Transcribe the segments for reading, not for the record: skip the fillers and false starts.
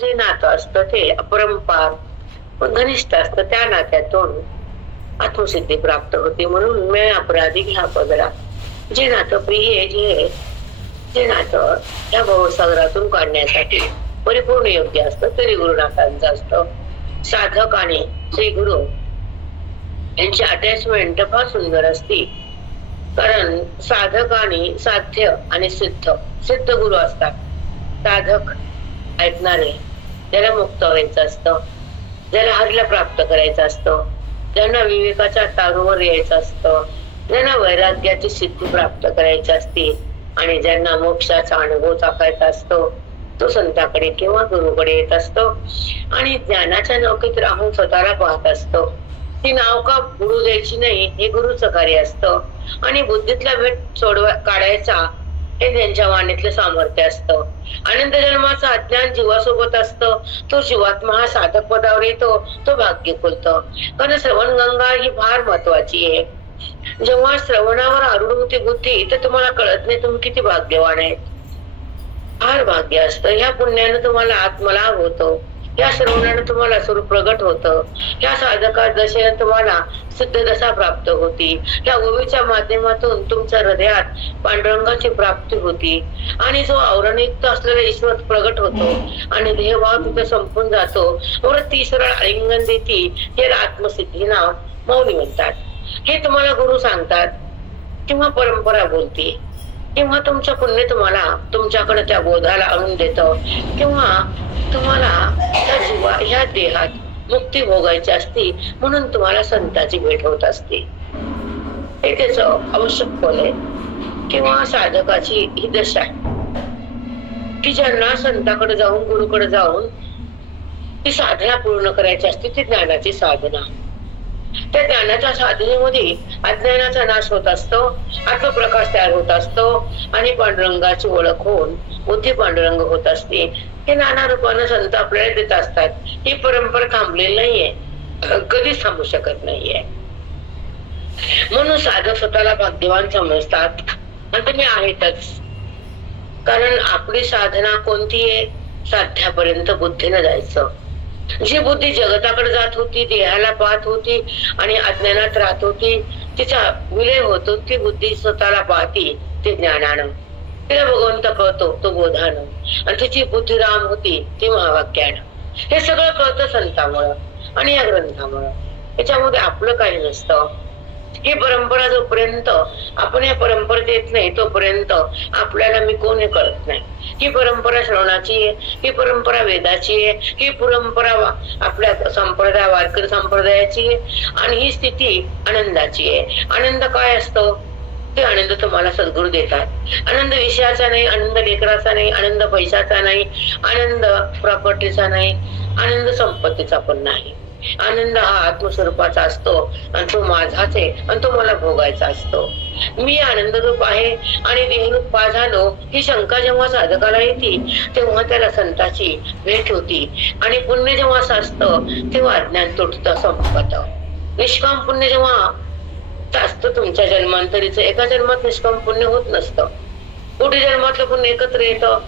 जे नातं असतं ते अपरंपार घनिष्ठ असतं, त्या नात्यातून आत्मसिद्धी प्राप्त होते. म्हणून मैं अपराधी घ्या पदरा, जे नातं प्रिय जे नातं या भवसागरातून काढण्यासाठी परिपूर्ण योग्य असतं तरी गुरुनाथांचं असतं. साधक आणि श्री गुरु यांची अटॅचमेंट फार सुंदर असते. कारण साधक आणि साध्य आणि सिद्ध गुरु असतात. साधक ऐकणारे, ज्याला मुक्त व्हायचं असतं, ज्याला हरीला प्राप्त करायचं असतं, ज्यांना विवेकाच्या तारूवर यायचं असतं, ज्यांना वैराग्याची सिद्धी प्राप्त करायची असते आणि ज्यांना मोक्षाचा अनुभव चाकायचा असतो, तो संताकडे किंवा गुरुकडे येत असतो आणि ज्ञानाच्या नौकेत राहून स्वतःला पाहत असतो. ती नाव का बुडू द्यायची नाही हे गुरुचं कार्य असतं आणि बुद्धीतला भेद काढायचा हे त्यांच्या वाणीतलं सामर्थ्य असतं. आनंद जन्माचं अज्ञान जीवासोबत असतं, तो जीवात्मा हा साधक पदावर येतो, तो भाग्य खुलतं. कारण श्रवण गंगा ही फार महत्वाची आहे. जेव्हा श्रवणावर आरूढ होती बुद्धी तर तुम्हाला कळत नाही तुम्ही किती भाग्यवान आहेत. फार भाग्य असतं. ह्या पुण्यानं तुम्हाला आत्मलाभ होतो, या श्रवणानं तुम्हाला स्वरूप प्रगट होतं, या साधका दशेनं तुम्हाला सिद्ध दशा प्राप्त होती, या ओवीच्या माध्यमातून तुमच्या हृदयात पांडुरंगाची प्राप्ती होती आणि जो आवरणयुक्त असलेला ईश्वर प्रगट होतो आणि देहभाव तिथे संपून जातो. वृत्ती सरळ आलिंगन देती, हे आत्मसिद्धीना मौनी म्हणतात. हे तुम्हाला गुरु सांगतात किंवा परंपरा बोलते किंवा तुमचं पुण्य तुम्हाला तुमच्याकडे त्या बोधाला आणून देतं किंवा तुम्हाला ह्या देहात मुक्ती भोगायची असते म्हणून तुम्हाला संताची भेट होत असते. हे त्याचं आवश्यक फल आहे किंवा साधकाची ही दशा आहे की ज्यांना संताकडे जाऊन गुरुकडे जाऊन ती साधना पूर्ण करायची असते. ती ज्ञानाची साधना. त्या ज्ञानाच्या साधनेमध्ये अज्ञानाचा नाश होत असतो, आत्मप्रकाश तयार होत असतो आणि पांडुरंगाची ओळख होऊन बुद्धी पांडुरंग होत असते. हे नाना रूपानं संत आपल्याला देत असतात. ही परंपरा थांबलेली नाहीये, कधीच थांबू शकत नाहीये. म्हणून साधक स्वतःला भाग्यवान समजतात आणि तुम्ही आहेतच. कारण आपली साधना कोणती आहे? साध्यापर्यंत बुद्धीनं जायचं. जी बुद्धी जगताकडे जात होती, देहाला पाहत होती आणि अज्ञानात राहत होती, तिचा विलय होतो. ती बुद्धी स्वतःला पाहती ते ज्ञानानं, तिला भगवंत कळतो तो बोधानं आणि तिची बुद्धी राम होती ती महावाक्यानं. हे सगळं कळतं संतामुळं आणि या ग्रंथामुळं. याच्यामध्ये आपलं काही नसतं. ही परंपरा जोपर्यंत आपण या परंपरेत येत नाही तोपर्यंत आपल्याला मी कोण हे कळत नाही. ही परंपरा श्रवणाची आहे, ही परंपरा वेदाची आहे, ही परंपरा आपल्या संप्रदाय वारकरी संप्रदायाची आहे आणि ही स्थिती आनंदाची आहे. आनंद काय असतो? ते आनंद तुम्हाला सद्गुरू देतात. आनंद विषयाचा नाही, आनंद लेकराचा नाही, आनंद पैशाचा नाही, आनंद प्रॉपर्टीचा नाही, आनंद संपत्तीचा पण नाही. आनंद हा आत्मस्वरूपाचा असतो आणि तो माझाच आहे आणि तो मला भोगायचा असतो. मी आनंद रूप आहे आणि देहरूप पा झालो ही शंका जेव्हा साधकाला येते तेव्हा त्याला संताची भेट होती आणि पुण्य जेव्हा असतं तेव्हा अज्ञान तुटतं, संपत. निष्काम पुण्य जेव्हा असतं तुमच्या जन्मांतरीचं, एका जन्मात निष्काम पुण्य होत नसतं, पुढे जन्मातलं पुण्य एकत्र येतं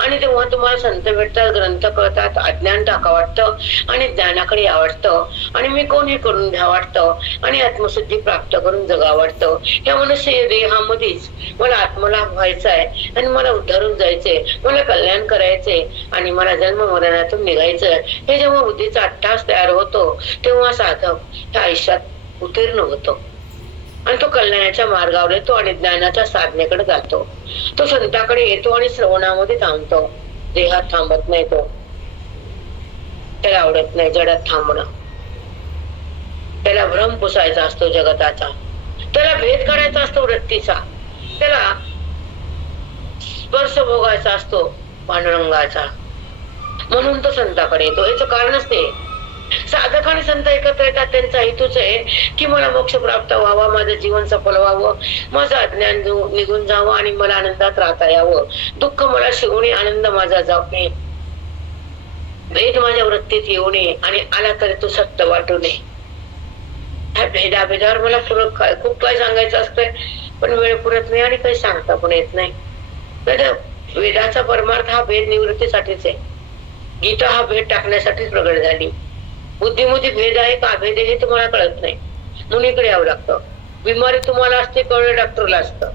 आणि तेव्हा तुम्हाला संत भेटतात, ग्रंथ कळतात, अज्ञान टाका वाटतं आणि ज्ञानाकडे या वाटतं आणि मी कोण हे करून घ्या वाटतं आणि आत्मसिद्धी प्राप्त करून जगा वाटतं. या मनुष्य देहामध्येच मला आत्मलाभ व्हायचा आहे आणि मला उद्धारून जायचंय, मला कल्याण करायचंय आणि मला जन्म मरणातून निघायचंय. हे जेव्हा बुद्धीचा अट्टास तयार होतो तेव्हा साधक ह्या आयुष्यात उत्तीर्ण होतो आणि तो कल्याणाच्या मार्गावर येतो आणि ज्ञानाच्या साधनेकडे जातो. तो संताकडे येतो आणि श्रवणामध्ये थांबतो, देहात थांबत नाही. तो त्याला आवडत नाही जडात थांबणं. त्याला भ्रम पुसायचा असतो जगताचा, त्याला भेद काढायचा असतो वृत्तीचा, त्याला स्पर्श भोगायचा असतो पांडुरंगाचा. म्हणून तो संताकडे येतो. याचं कारणच ते साधक आणि संत एकत्र येतात. त्यांचा हेतूच आहे की मला मोक्ष प्राप्त व्हावा, माझं जीवन सफल व्हावं, माझं अज्ञान निघून जावं आणि मला आनंदात राहता यावं. दुःख मला शिवू नये, आनंद माझा जाऊ नये, भेद माझ्या वृत्तीत येऊ नये आणि आला तरी तो सत्य वाटू नये. ह्या भेदाभेदावर मला खूप काय सांगायचं असतंय पण वेळ पुरत नाही आणि काही सांगता पण येत नाही. वेदाचा परमार्थ हा भेद निवृत्तीसाठीच आहे. गीता हा भेद टाकण्यासाठीच प्रगट झाली. बुद्धिमती भेद आहे का अभेद हे तुम्हाला कळत नाही, मुनीकडे यावं लागतं. बिमारी तुम्हाला असते कळणं डॉक्टरला असतं,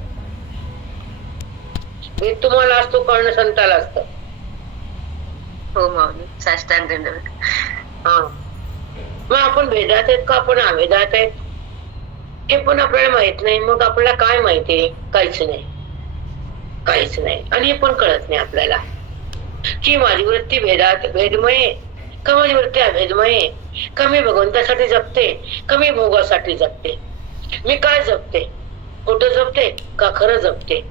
भेद तुम्हाला असतो कळणं संताला असतं. हो माऊली, साष्टांग दंडवत. हा, मग आपण भेदात आहेत का आपण अभेदात आहेत हे पण आपल्याला माहित नाही. मग आपल्याला काय माहितीये? काहीच नाही, काहीच नाही. आणि हे पण कळत नाही आपल्याला की माझी वृत्ती भेदात भेदमय का माझी वृत्ती अभेदमय, का मी भगवंतासाठी जपते का मी भोगासाठी जपते, मी काय जपते, खोटं जपते का खरं जपते.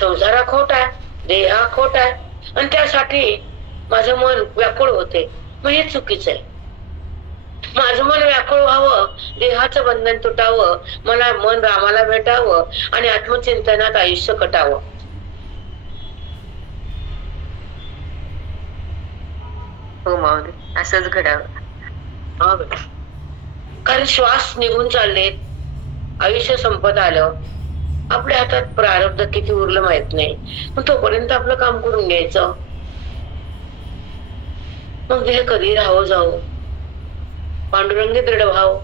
संसार हा खोटा आहे, देह हा खोटा आहे, आणि त्यासाठी माझं मन व्याकुळ होते. मग हे चुकीचं आहे. माझं मन व्याकुळ व्हावं, देहाचं बंधन तुटावं, मला मन रामाला भेटावं आणि आत्मचिंतनात आयुष्य कटावं. हो माऊली, असंच घडावं. हा बेटा, कारण श्वास निघून चाललेत, आयुष्य संपत आलं, आपल्या हातात प्रारब्ध किती उरलं माहित नाही. मग तोपर्यंत आपलं काम करून घ्यायचं. मग हे कधी राहावं जाऊ, पांडुरंगी दृढ भाव.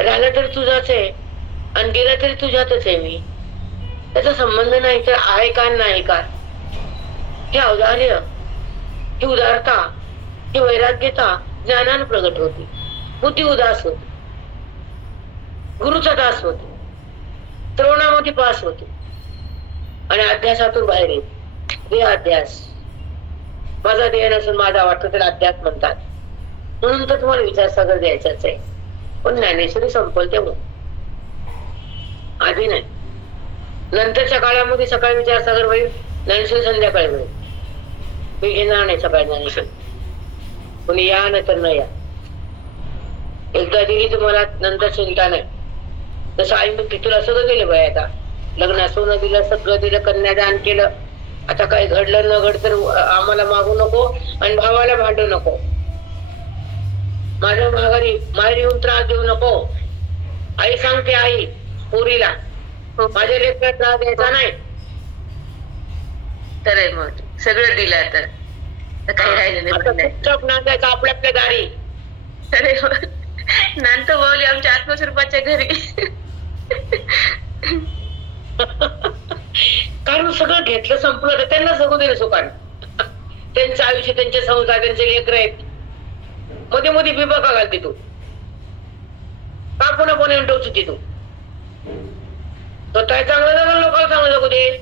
राहिला तरी तुझाच आहे आणि गेला तरी तुझ्यातच आहे मी. त्याचा संबंध नाही तर आहे का नाही का. हे औदार्य, ही उदारता, ही वैराग्यता ज्ञानानं प्रगट होती. बुद्धी उदास होती, गुरुचा दास होती, श्रवणामध्ये पास होती आणि अध्यासातून बाहेर येते. देहाध्यास, माझा देह नसून माझा वाटतो तर अध्यास म्हणतात. म्हणून तर तुम्हाला विचारसागर द्यायचाच आहे. पण ज्ञानेश्वरी संपल तेव्हा, आधी नाही. नंतरच्या काळामध्ये सकाळी विचारसागर होईल, ज्ञानेश्वरी संध्याकाळी होईल. मी घेणार नाही सकाळी ज्ञानेश्वरी, कोणी या नाही तर न या. एकदा दिली तुम्हाला नंतर चिंता नाही. जसं आई मी तुला सगळं दिलं बाय, आता लग्न सोनं दिलं, सगळं दिलं, कन्यादान केलं. आता काही घडलं न घड तर आम्हाला मागू नको आणि भावाला भांडू नको. माझ्या माघारी माहेर येऊन त्रास देऊ नको. आई सांगते आई पोरीला, माझ्या लेकराला त्रास द्यायचा नाही. तर मग सगळं दिलं तर काही राहिलं नाही. नांदायचं आपल्या आपल्या दारी. अरे नांदतो माऊली आमच्या आत्मस्वरूपाच्या घरी. कारण सगळं घेतलं संपलं तर त्यांना जगू दिलं सुखान. त्यांचं आयुष्य, त्यांचे संसार, त्यांचे लेकर आहेत. मध्ये मध्ये बिबका घालते तू का, पुन्हा पुन्हा टोचते तू. स्वतः चांगलं जगलं, लोकांना चांगलं जगू दे.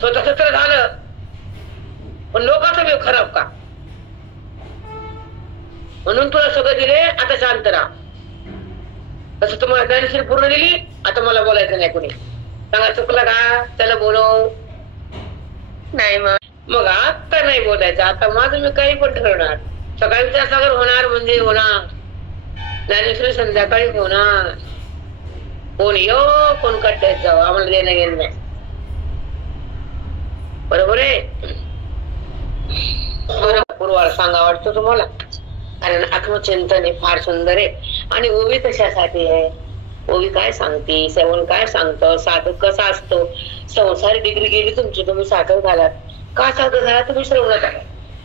स्वतः तर झालं पण लोकांचा वेळ खराब का. म्हणून तुला सगळं दिले, आता शांत राहा. तसं तुम्हाला ज्ञानेश्वरी पूर्ण दिली, आता मला बोलायचं नाही कोणी. सांगा चुकलं का, त्याला बोलव नाही. मग आता नाही बोलायचं. आता माझं मी काही पण ठरवणार. सकाळी विचारसागर होणार म्हणजे होणार, ज्ञानेश्वरी संध्याकाळी होणार. कोण यो कोण कट्ट्यात जावं, आम्हाला देणं घेणं नाही. बरोबर आहे. पूर्वाला सांगा वाटतं तुम्हाला, कारण आत्मचिंतन हे फार सुंदर आहे. आणि ओवी कशासाठी आहे, ओवी काय सांगते, श्रवण काय सांगतं, साधक कसा असतो. संसार डिग्री गेली तुमची, तुम्ही साधक झालात. का साधक झाला, तुम्ही श्रवणात आला.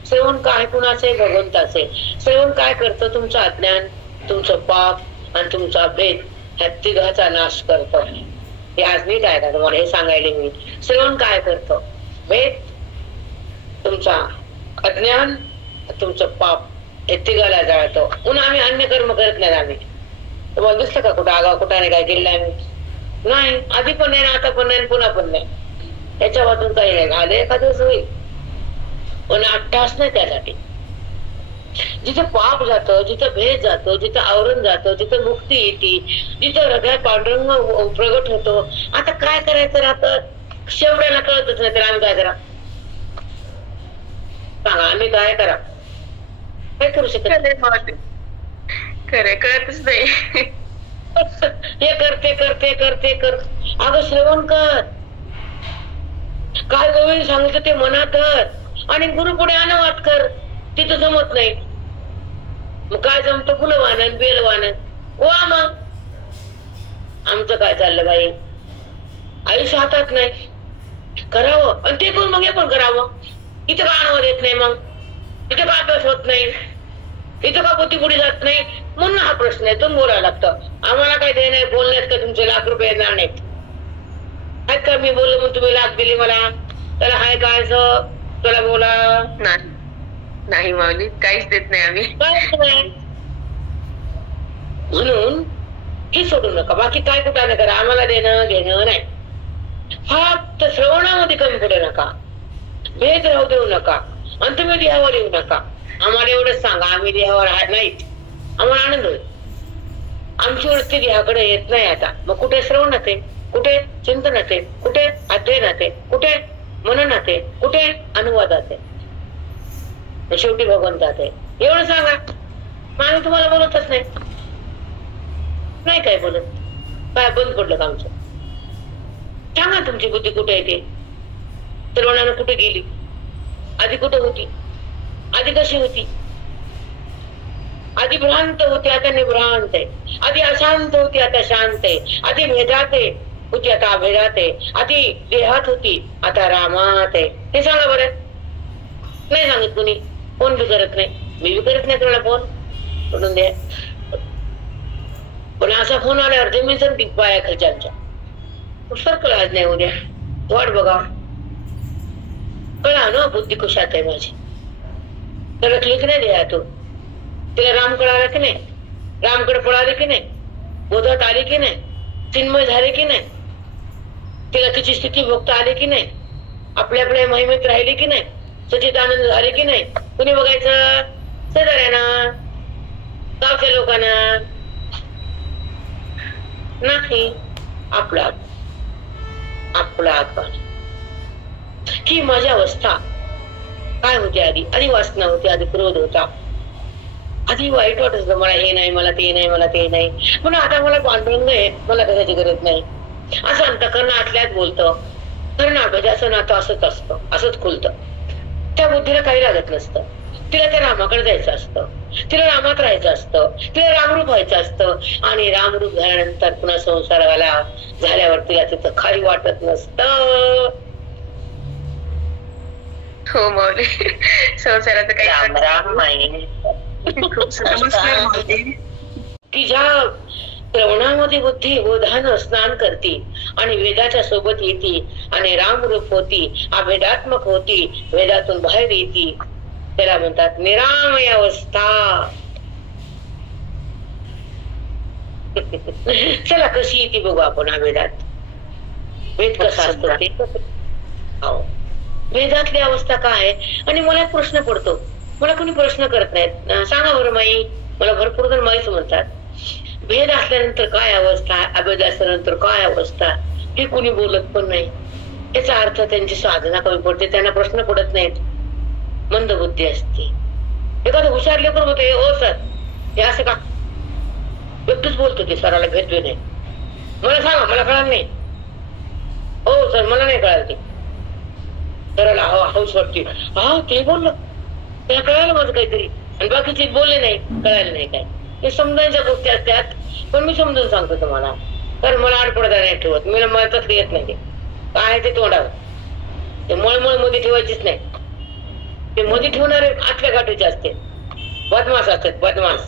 श्रवण काय कुणाचे, भगवंताचे. श्रवण काय करतं, तुमचं अज्ञान, तुमचं पाप आणि तुमचा भेद ह्या तिघाचा नाश करतं. हे आज नीट आहे का तुम्हाला हे सांगायला मी. श्रवण काय करतं, भेद, तुमचा अज्ञान, तुमचं पाप हे तिघाला जाळतो. पुन्हा आम्ही अन्य कर्म करत नाही. आम्ही तुम्हाला दिसतं का कुठं आगाव कुठाने काय केलं आम्ही नाही. आधी पण नाही, आता पण नाही, पुन्हा पण नाही. त्याच्या वाचून काही नाही. आले एखाद दिवस होईल पण अट्टास नाही. त्यासाठी जिथे पाप जातं, जिथं भेद जातो, जिथं आवरण जातं, जिथं मुक्ती येते, जिथं हृदयात पांडुरंग प्रगट होतो. आता काय करायचं राहतं, शेवड्याला कळतच नाही तर आम्ही काय करा सांगा. आम्ही काय करा, काय करू शकत. खरं कळतच नाही. हे करते करते करते कर. अगं श्रवण कर, काय गोविंद सांगितलं ते मनात कर आणि गुरु पुढे अनुवाद कर. तिथं जमत नाही मग काय जमतं, फुलवानन बेलवानन वा. मग आमचं काय चाललं बाई, आयुष्य हातात नाही. करावं आणि ते करून मग हे पण करावं. इथं का अनुभव येत नाही, मग इथं का अभ्यास होत नाही, इथं का बुद्धी पुढे जात नाही, म्हणून हा प्रश्न आहे. तुम्ही बोलायला लागतं. आम्हाला काय ते नाही बोलण्यात का तुमचे ₹1,00,000 येणार नाहीत. आहेत का मी बोललो मग तुम्ही लाच दिली मला, त्याला हाय काय तुला बोला नाही माऊली, काहीच देत नाही आम्ही. म्हणून हे सोडू नका. बाकी काय कुठं करा, आम्हाला देणं घेणं नाही. फक्त श्रवणामध्ये कमी पडू नका, भेद राहू देऊ नका, आणि तुम्ही देहावर येऊ नका. आम्हाला एवढंच सांगा, आम्ही देहावर नाहीत, आम्हाला आनंद होईल. आमची वृत्ती देहाकडे येत नाही आता. मग कुठे श्रवणात आहे, कुठे चिंतनात आहे, कुठे अध्ययनात आहे, कुठे मननात आहे, कुठे अनुवादात आहे, शेवटी भगवंतात आहे. एवढं सांगा. आम्ही तुम्हाला बोलतच नाही काय बोलत. काय बंद पडलं का आमचं? सांगा तुमची बुद्धी कुठे येते, श्रवणानं कुठे गेली, आधी कुठे होती, आधी कशी होती, आधी भ्रांत होती आता निभ्रांत आहे, आधी अशांत होती आता शांत आहे, आधी भेदात होती आता अभेदात आहे, आधी देहात होती आता रामात आहे. हे सांगा बरं. नाही सांगत कुणी, फोन बी करत नाही, मी बी करत नाही तुला फोन, सोडून द्या. पण असा फोन आल्यावर जमीन संपी पाया खालच्या सरकळ आज नाही उद्या वाट बघा. कळा ना बुद्धी कशात आहे माझी. त्याला क्लिक नाही द्या तो. तिला राम कळाला की नाही, रामकडे पळाले की नाही, बोधात आले की नाही, चिन्मय झाले की नाही, तिला तिची स्थिती भोगता आली की नाही, आपल्या आपल्या महिमेत राहिले की नाही, सचिदानंद झाले की नाही. कुणी बघायचं? शेजाऱ्यांना, गावच्या लोकांना नाही, आपला आपण. ही माझी अवस्था काय होती आधी? आधी वासना होती, आधी क्रोध होता, आधी वाईट वाटत होतं, मला हे नाही, मला ते नाही, मला ते नाही. पण आता मला पांडुरंग आहे, मला कशाची गरज नाही. असं अंतःकरण आतल्यात बोलतं. कारण अभ्यासाचं नातं असंच असतं, असंच खुलतं. त्या बुद्धीला काही लागत नसतं. तिला त्या रामाकडे जायचं असतं, तिला रामात राहायचं असतं, तिला रामरूप व्हायचं असतं. आणि रामरूप झाल्यानंतर पुन्हा संसाराला झाल्यावर तिला तिथं खाली वाटत नसतं. हो माऊली, संसाराचं काही की ज्या श्रवणामध्ये बुद्धी बोधानं स्नान करती आणि वेदाच्या सोबत येते आणि रामरूप होती, अभेदात्मक होती, वेदातून बाहेर येते, त्याला म्हणतात निरामय अवस्था. चला कशी येते बघू आपण अभेदात. वेद कसा असतो ते. वेदातली अवस्था काय आहे? आणि मला एक प्रश्न पडतो, मला कोणी प्रश्न करत नाहीत. सांगा बरं माई, मला भरपूर जण माईच म्हणतात. भेद असल्यानंतर काय अवस्था, अभेद असल्यानंतर काय अवस्था, हे कुणी बोलत पण नाही. याचा अर्थ त्यांची साधना कमी पडते, त्यांना प्रश्न पडत नाहीत, मंद बुद्धी असते. एखादं हुशार लेकर होते, हो सर हे असं का, एकटूच बोलतो ते, सराला भेटले नाही, मला सांगा, मला कळलं नाही. हो सर मला नाही कळालं ते. सराला हाऊस वाटते, हा ते बोललं, त्याला कळालं माझं काहीतरी, आणि बाकीचे बोलले नाही, कळायला नाही काय. हे समजायच्या गोष्टी असतात. पण मी समजून सांगतो तुम्हाला, कारण मला आडपडदा नाही ठेवत, मला तसं येत नाही. ते काय ते तोंडावर, ते मळमळ मध्ये ठेवायचीच नाही. ते मध्ये ठेवणारे आतल्या गाठीचे असते, बदमाश असतात, बदमाश.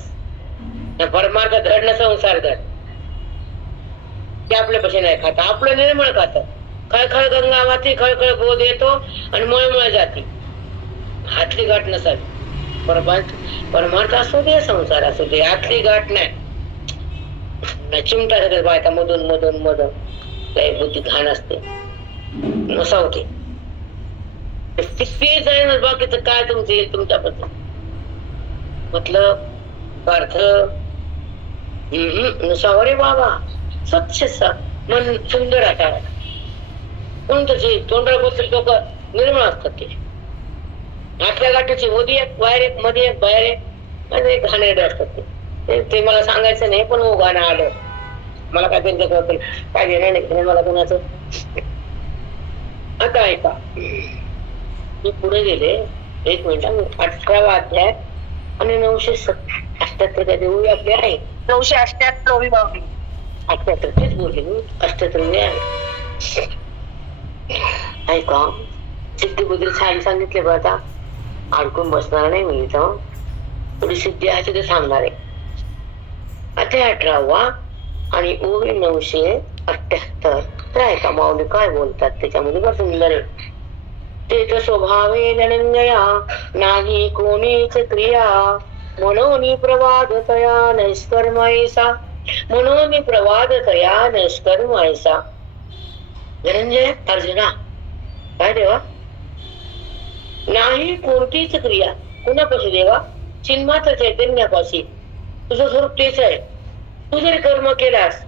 परमार्थ धड न संसार धड, ते आपल्यापाशी नाही खात, आपलं निर्मळ खात. खळखळ गंगा वाहते, खळखळ बोध येतो आणि मळमळ जाते. हातली गाठ नसावी. परमार्थ असू दे, संसार असू दे, आतली गाठ नाही. चिमटा बायका मधून मधून मधून काही बुद्धी घाण असते, नसावते. तेच आहे ना, बाकीचं काय तुमचं येईल तुमच्याबद्दल. मतलब अर्थ नसावं रे बाबा. स्वच्छ मन सुंदर आकार. कोणतं तोंडाबद्दल लोक निर्मळ असतात. ते आतल्या गाठीचे मध्ये एक, बाहेर एक, मध्ये एक, बाहेर एक, म्हणजे घाणेरडे असतात. ते मला सांगायचं नाही, पण हो गाणं आलं. मला काय त्यांच्याबद्दल काय घेणं नाही मला कोणाचं. आता ऐका, मी पुढे गेले एक मिनिट. 18वा अध्याय आणि 978 काय देऊ आपले आहे. 978 78 तेच बोलले मी, 78 आहे. ऐका, सिद्धी छान सांगितले बघ. आता अडकून बसणार नाही मी इथं. थोडी सिद्धी आहे ते सांगणार आहे. अध्याय 18 आणि ओवी 978. तर ऐका माऊली काय बोलतात त्याच्यामध्ये. बघ सुंदर आहे. तेच स्वभावे धनंजया नाही कोणीच क्रिया म्हणून प्रवाद तया नैष्कर्मायसा. म्हणून प्रवाद तया नैष्कर्मायसा. धनंजय अर्जुना काय देवा, नाही कोणतीच क्रिया. कुणापाशी देवा? चिन्मात्र चैतन्यापाशी. तुझं स्वरूप तेच आहे. तू जरी कर्म केलास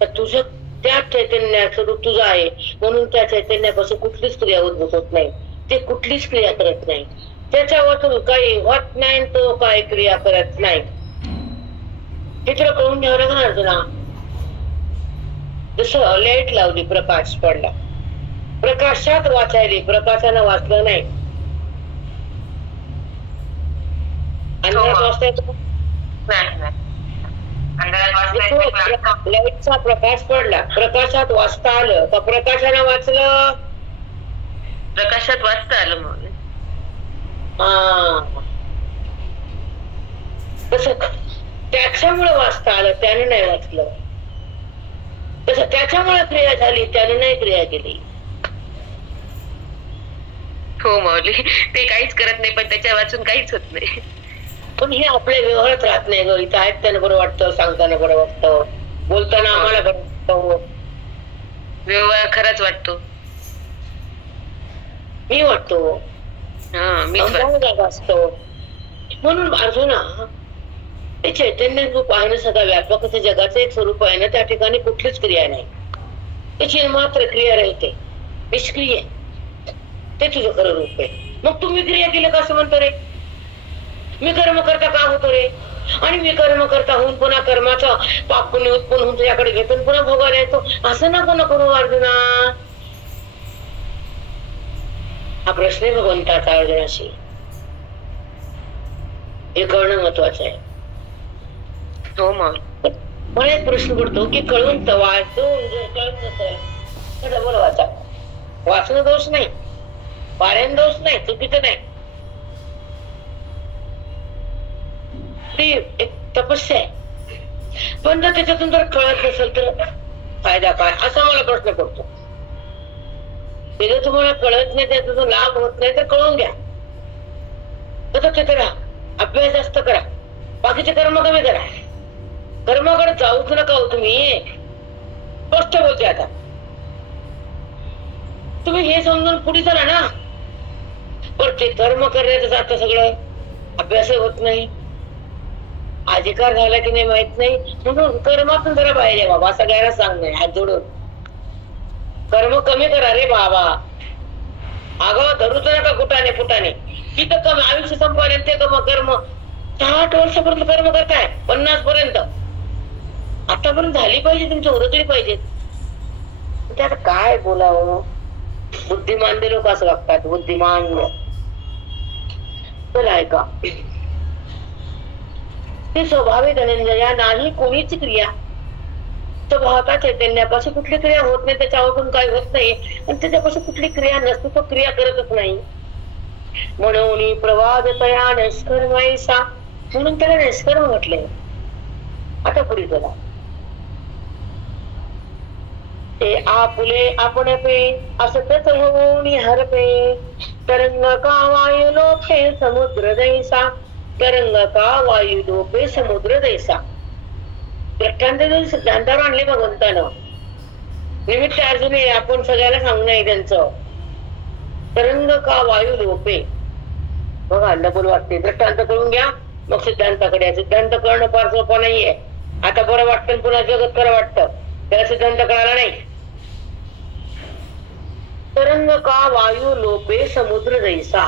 तर तुझं त्या चैतन्याचं स्वरूप तुझं आहे. म्हणून त्या चैतन्यापासून कुठलीच क्रिया उद्भूत होत नाही. ते कुठलीच क्रिया करत नाही. त्याच्या वाचून काही होत नाही. तो काही क्रिया करत नाही. हे तुला कळून घ्यावं लागणार अर्जुना. जसं लाईट लावली, प्रकाश पडला, प्रकाशात वाचायली, प्रकाशानं वाचलं नाही. अंधारात वाचता येतो? लाईटचा प्रकाश पडला, प्रकाशात वाचता आलं का प्रकाशानं वाचलं? प्रकाशात वाचता आलं. मग तसं त्याच्यामुळे वाचता आलं, त्याने नाही वाचलं. तसं त्याच्यामुळे क्रिया झाली, त्याने नाही क्रिया केली. हो माऊली, ते काहीच करत नाही पण त्याच्या वाचून काहीच होत नाही. पण हे आपल्या व्यवहारात राहत नाही ग. इथं ऐकताना बरं वाटतं, सांगताना बरं वाटतं, बोलताना आम्हाला बरं वाटतं. व्यवहार खराच वाटतो. मी वाटतो असतो. म्हणून अर्जुना, ते चैतन्य रूप आहे ना, सगळं व्यापक असं जगाचं एक स्वरूप आहे ना, त्या ठिकाणी कुठलीच क्रिया नाही. त्याची मात्र क्रिया राहते, निष्क्रिय. ते तुझं खरं रूप आहे. मग तुम्ही क्रिया केलं का असं म्हणतो रे? मी कर्म करता का होतो रे? आणि मी कर्म करता होऊन पुन्हा कर्माचा पाप पुण्य उत्पन्न होऊन तुझ्याकडे घेतो, पुन्हा भोगायला येतो. असं नको नको अर्जुना. हा प्रश्न आहे भगवंताचा अर्जुनाशी. हे कळणं महत्वाचं आहे. हो मग मला एक प्रश्न पडतो की कळून वाचून जर कळत नसेल तर डबल वाचा. वाचणं दोष नाही, पारायण दोष नाही, चुकीचं नाही. ती एक तपस्या आहे. पण जर त्याच्यातून जर कळत नसेल तर फायदा काय, असा मला प्रश्न पडतो. ते जर तुम्हाला कळत नाही, त्याचा लाभ होत नाही तर कळून घ्या. तसं ते करा, अभ्यास जास्त करा, बाकीचे कर्म कमी करा. कर्माकडे जाऊच नका हो तुम्ही. स्पष्ट बोलते आता. तुम्ही हे समजून पुढे चला ना. पण ते कर्म करण्याचं जातं सगळं, अभ्यास होत नाही, अधिकार झाला की नाही माहित नाही. म्हणून कर्मातून जरा बाहेर आहे बाबा. सगळ्यांना सांगणे हात जोडून, कर्म कमी करा रे बाबा. अगं धरूच नका कुटाने फुटाने. तिथं कमी आयुष्य संपायला ते कर्म 60 वर्षापर्यंत कर्म करताय, 50 पर्यंत. आतापर्यंत झाली पाहिजे, तुमच्या होत तरी पाहिजे. त्यात काय बोलावं. बुद्धिमान दे लोक असं वागतात, बुद्धिमान. चला ऐका, ते स्वभावी धनंजया नाही कोणीच क्रिया. स्वभावता चैतन्यापासून कुठली क्रिया होत नाही, त्याच्यावरून काही होत नाही. आणि त्याच्यापासून कुठली क्रिया नसते, तो क्रिया करतच नाही. म्हणून प्रवाद तया नैष्कर्मायसा. म्हणून त्याला नैष्कर्म म्हटले. आता पुढे चला. ते आपुले आपण पे असतच होऊन हरपे. तरंग का वायू लोके समुद्र दैसा. तरंग का वायू लोके समुद्र दैसा. दृष्टांत सिद्धांतावर आणले भगवंतानं. निमित्त अर्जुन आपण सगळ्याला सांगणं आहे त्यांचं. तरंग का वायू लोपे. बघा डबल वाटते. दृष्टांत करून घ्या, मग सिद्धांताकडे. सिद्धांत करणं फार सोपं नाहीये. आता बरं वाटतं, पुन्हा जगत खरं वाटतं, त्याला सिद्धांत कळाला नाही. तरंग का वायू लोपे समुद्र जैसा.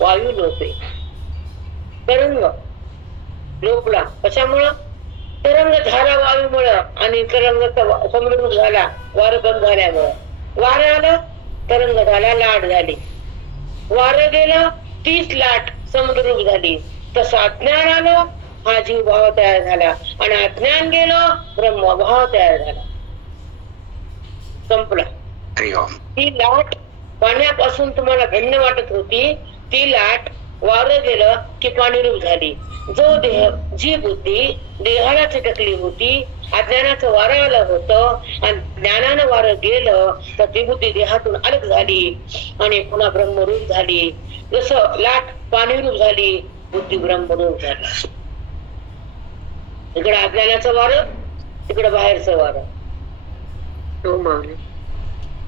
वायू लोपे, तरंग लोपला कशामुळं? तरंग झाला वायूमुळं, आणि तरंग समुद्र झाला वार बंद झाल्यामुळं. वार आलं, तरंग झाला, लाट झाली. वार गेलं, 30 लाट समुद्र झाली. तसं अज्ञान आलं, हा जीव भाव तयार झाला. आणि अज्ञान गेलं, ब्रह्मभाव तयार झाला. संपला. ही लाट पाण्यापासून तुम्हाला भिन्न वाटत होती ती लाट वारं गेलं की पाणीरूप झाली. जो देह, जी बुद्धी देहाला चिटकली होती, अज्ञानाचं वारं आलं होतं आणि ज्ञानानं वारं गेलं तर ती बुद्धी देहातून अलग झाली आणि पुन्हा ब्रह्मरूप झाली. जसं लाट पाणीरूप झाली, बुद्धी ब्रह्मरूप झाली. इकडे अज्ञानाचं वारं, इकडे बाहेरचं वारं. हो माऊली,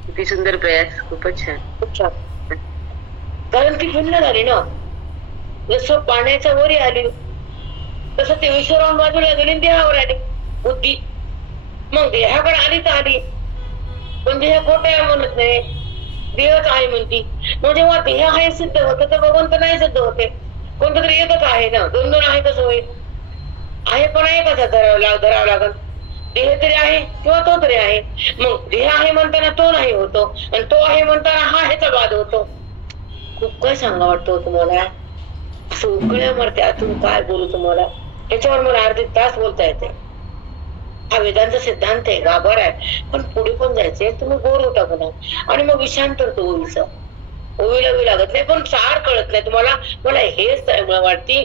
किती सुंदर प्रयास, खूपच छान. खूप छान. कारण ती भिन्न झाली ना. जसं पाण्याच्या वरी आली तसं ते विश्वराम बाजूला गेली, देहावर आली बुद्धी. मग देहाकडे आली तर आली, पण देह खोट आहे म्हणत नाही, देहच आहे म्हणती. मग जेव्हा देह आहे सिद्ध होतं तर भगवंत नाही सिद्ध होते. कोणतं तरी एकच आहे ना, दोन दोन आहे कसं होईल? आहे पण एकच धरावं लागल. देह तरी आहे किंवा तो तरी आहे. मग देह आहे म्हणताना तो नाही होतो आणि तो आहे म्हणताना हा ह्याचा वाद होतो. खूप काय सांगा वाटतो तुम्हाला, असं उकळ्या मारते आतून. काय बोलू तुम्हाला, त्याच्यावर मला अर्धे तास बोलता येते. हा वेदांचा सिद्धांत आहे, गाभार आहे, पण पुढे पण जायचंय. तुम्ही बोर होता म्हणा आणि मग विषांतर तो ओवीचा. ओवीला वेळ लागत नाही पण सार कळत नाही तुम्हाला. मला हेच मला वाटते,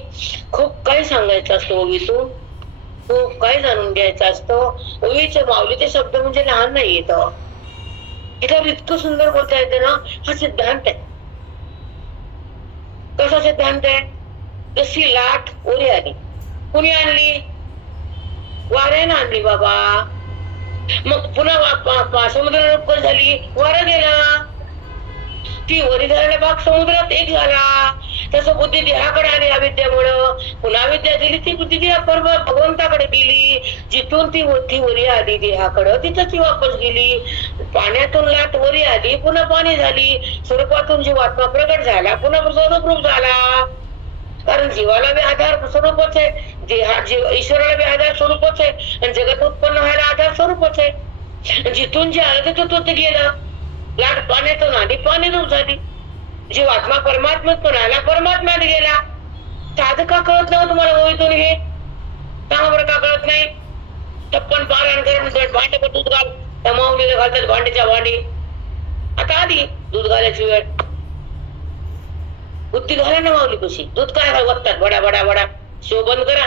खूप काही सांगायचं असतं ओवीतून, खूप काही जाणून घ्यायचं असतं. ओवीचे माऊलीचे शब्द म्हणजे लहान नाही येत, याच्यावर इतकं सुंदर बोलता येते ना. हा सिद्धांत आहे. कसा सिद्धांत आहे? जशी लाट ओरी आली, कुणी आणली? वाऱ्यानं आणली बाबा. मग पुन्हा समुद्रात झाली, वारा गेला, ती वरी झालेला भाग समुद्रात एक झाला. तसं बुद्धी देहाकडे आली अविद्यामुळं. पुन्हा विद्या गेली, ती बुद्धी भगवंताकडे गेली. जिथून ती वरी आली देहाकडं, तिथं ती वापस गेली. पाण्यातून लाट वरी आली, पुन्हा पाणी झाली. स्वरूपातून जीवात्मा प्रगट झाला, पुन्हा स्वरूप झाला. कारण जीवाला बी आधार स्वरूपच आहे, ईश्वराला बी आधार स्वरूपच आहे आणि जगत उत्पन्न व्हायला आधार स्वरूपच आहे. जिथून जे आलं तिथं ते गेलं. लाट पाण्यातून आली, पाणी रूप झाली. जीवात्मा परमात्म्यातून आला, परमात्म्यात गेला. साधं का कळत नाही तुम्हाला ओळीतून? हे सांगा बरं, का कळत नाही? टप्पन पारायण करून भांडे दूध घाल, त्या माऊलीला घालतात भांडीच्या भांडी. आता आली दूध घालायची वेळ, बुद्धी घाला ना माऊली कशी. दूध काय वत्तात बडा बडा बडा. शो बंद करा.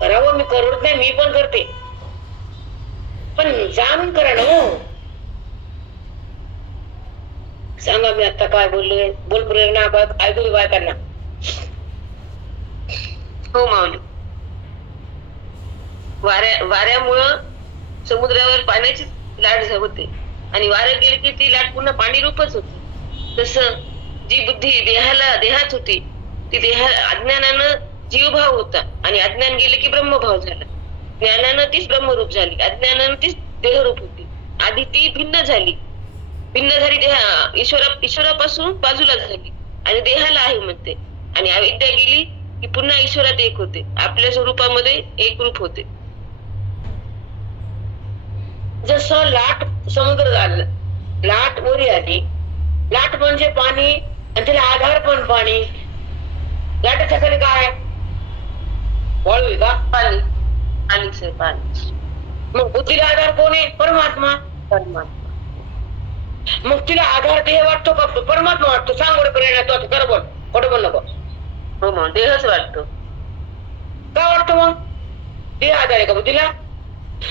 करावं, मी करत नाही, मी पण करते, पण जाणून करा ना. हो सांगा, मी आता काय बोलले? बोल प्रेरणा, ऐकू बायकांना. हो माऊली, वाऱ्यामुळं समुद्रावर पाण्याची लाट होते आणि वारे गेले की ती लाट पुन्हा पाणी रूपच होती. तसं जी बुद्धी देहात होती, ती अज्ञानानं जीवभाव होता आणि अज्ञान गेले की ब्रह्मभाव झाला. ज्ञानानं तीच ब्रह्मरूप झाली, अज्ञानानं तीच देहरूप होती. आधी ती भिन्न झाली ईश्वरापासून बाजूला झाली आणि देहाला आहे म्हणते. आणि अविद्या गेली की पुन्हा ईश्वरात एक होते, आपल्या स्वरूपामध्ये एक रूप होते. जसं लाट समुद्र झालं, लाट वरी आली. लाट म्हणजे पाणी आणि त्याला आधार पण पाणी. लाटाच्या खाली काय? वाळू का? पाणी. पाणी. मग बुद्धीला आधार कोण आहे? परमात्मा. मग तिला आधार देह वाटतो का परमात्मा वाटतो? सांग बरं प्रेरणा, तू खरं बोल, खोटं बोल नको. हो मग देहच वाटतो. का वाटतो? मग देह आधार आहे का बुद्धीला?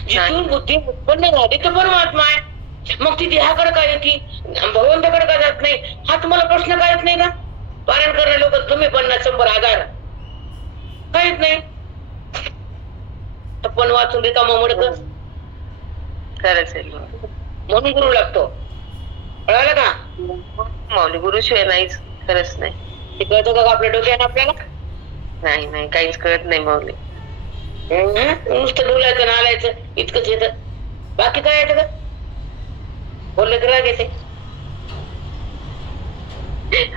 जिथून बुद्धी उत्पन्न झाली तर परमात्मा आहे. मग ती देहाकडे काय येते, भगवंताकडे का जात नाही? हा तुम्हाला प्रश्न काय येत नाही का? पारायण करणारे लोक तुम्ही 50-100 काय येत नाही? पण वाचून रिकामा मडकं खरंच आहे म्हणून गुरु लागतो. कळालं का माऊली? गुरुशिवाय नाहीच, खरंच नाही. ते कळतं का आपल्या डोक्यानं आपल्याला? नाही, काहीच कळत नाही माऊली. नुसतं डोलायचं नालायचं इतकंच येतं, बाकी काय येतं का? बोललं तर राग येते.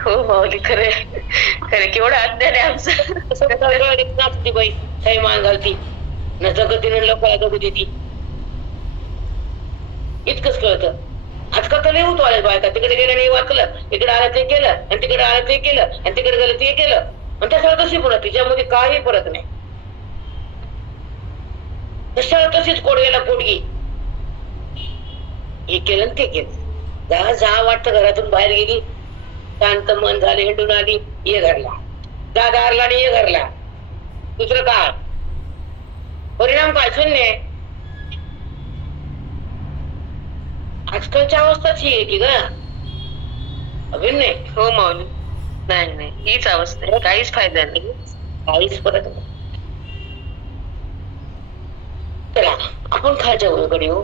हो माऊली, खरे केवढं अज्ञान आहे आमचं. नाचती बाई, काही मान घालती न जगतीनं लोकांना जगू देती, इतकंच कळतं. आजकाल तर लय होतो आले बायका, तिकडे गेलं नाही वाचलं, इकडे आलं ते केलं आणि तिकडे आलं ते केलं आणि तिकडे गेलं ते केलं आणि त्याच्यावर तशी पुन्हा तिच्यामध्ये काही फरक नाही. तशावर तशीच कोडग्याला पोटगी, हे केलं ते केलं. जा वाटतं घरातून बाहेर गेली, शांत मन झाले, हिंडून आली, ये घरला, जा दारला आणि ये घरला. दुसरं काय परिणाम काय? शून्य. आजकालच्या अवस्थाच ही आहे की ग अभिनय. हो माऊली. नाही नाही, हीच अवस्था आहे, काहीच फायदा नाही, काहीच परत नाही. चला आपण खालच्या वळूकडे येऊ.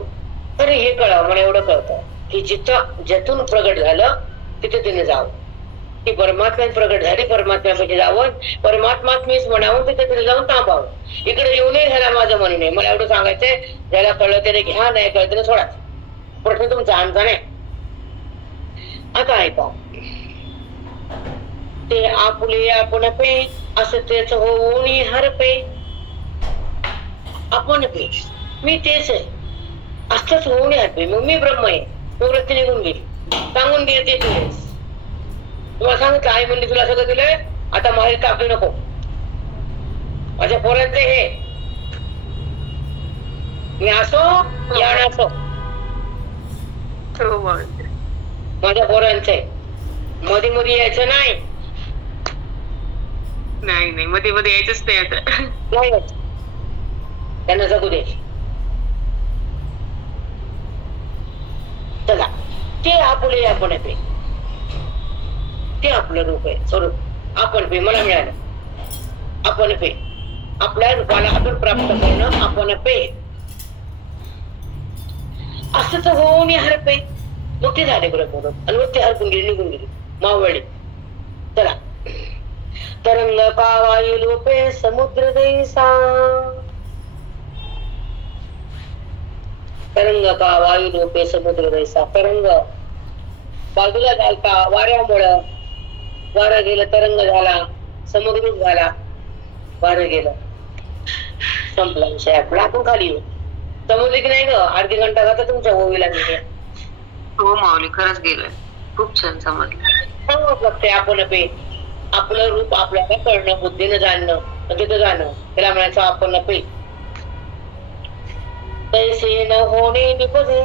तर हे कळावं, मला एवढं कळतं की जिथं ज्यातून प्रगट झालं तिथे तिने जावं. ती परमात्म्यात प्रगट झाली, परमात्म्यामध्ये जावं, परमात्मात मीच म्हणावं, तिथे तिथे जाऊन थांबावं. इकडे येऊ नये ह्याला माझं म्हणून नाही. मला एवढं सांगायचंय, ज्याला कळलं त्याने घ्या, नाही कळलं त्याने सोडा. प्रश्न तुमचा आमचा नाही. आता ऐका, ते आपुले आपण पे असं तेच होऊन हरपे. आपण पे मी तेच आहे असंच होऊन हरपे. मग मी ब्रह्म आहे. मग वृत्ती निघून गेली, सांगून दिले ते तुलेच. तुम्हाला सांगितलं आई म्हणली तुला सगळं दिलंय, आता माहेर टाकू नको. माझ्या पोरांचे हे मी असो या नसो, माझ्या पोरांचे मध्ये मध्ये यायचं नाही. नाही नाही, मध्ये मध्ये यायचंच नाही आता. नाही त्यांना जगू दे. चला, ते आपुले आपण पे, ते आपलं रूप आहे, स्वरूप आपण पे मला मिळालं. आपण पे आपल्या रूपाला आपण प्राप्त करणं आपण पे. असंच होऊन हरपे. मग ते झाले बरोबर आणि मग ते हरपून गेली, निघून गेली, मावळली. चला, तरंग पावाई लोपे समुद्र दैसा. तरंग का वायू लोपे समुद्र दैसा. तरंग बाजूला झालता वाऱ्यामुळं, वारं गेलं तरंग झाला, समुद्र झाला, वारं गेलं, संपला विषय आपला. आपण खाली येऊ. समुद्र की नाही ग, अर्धी घंटा जाता तुमच्या ओवीला गेले. हो माऊली, खरंच गेलं, खूप छान समजलं. ते आपण पे आपलं रूप आपल्याला कळणं, बुद्धीनं जाणणं, तिथं जाणं, त्याला म्हणायचं आपण पे. तैसे न होणे निपजे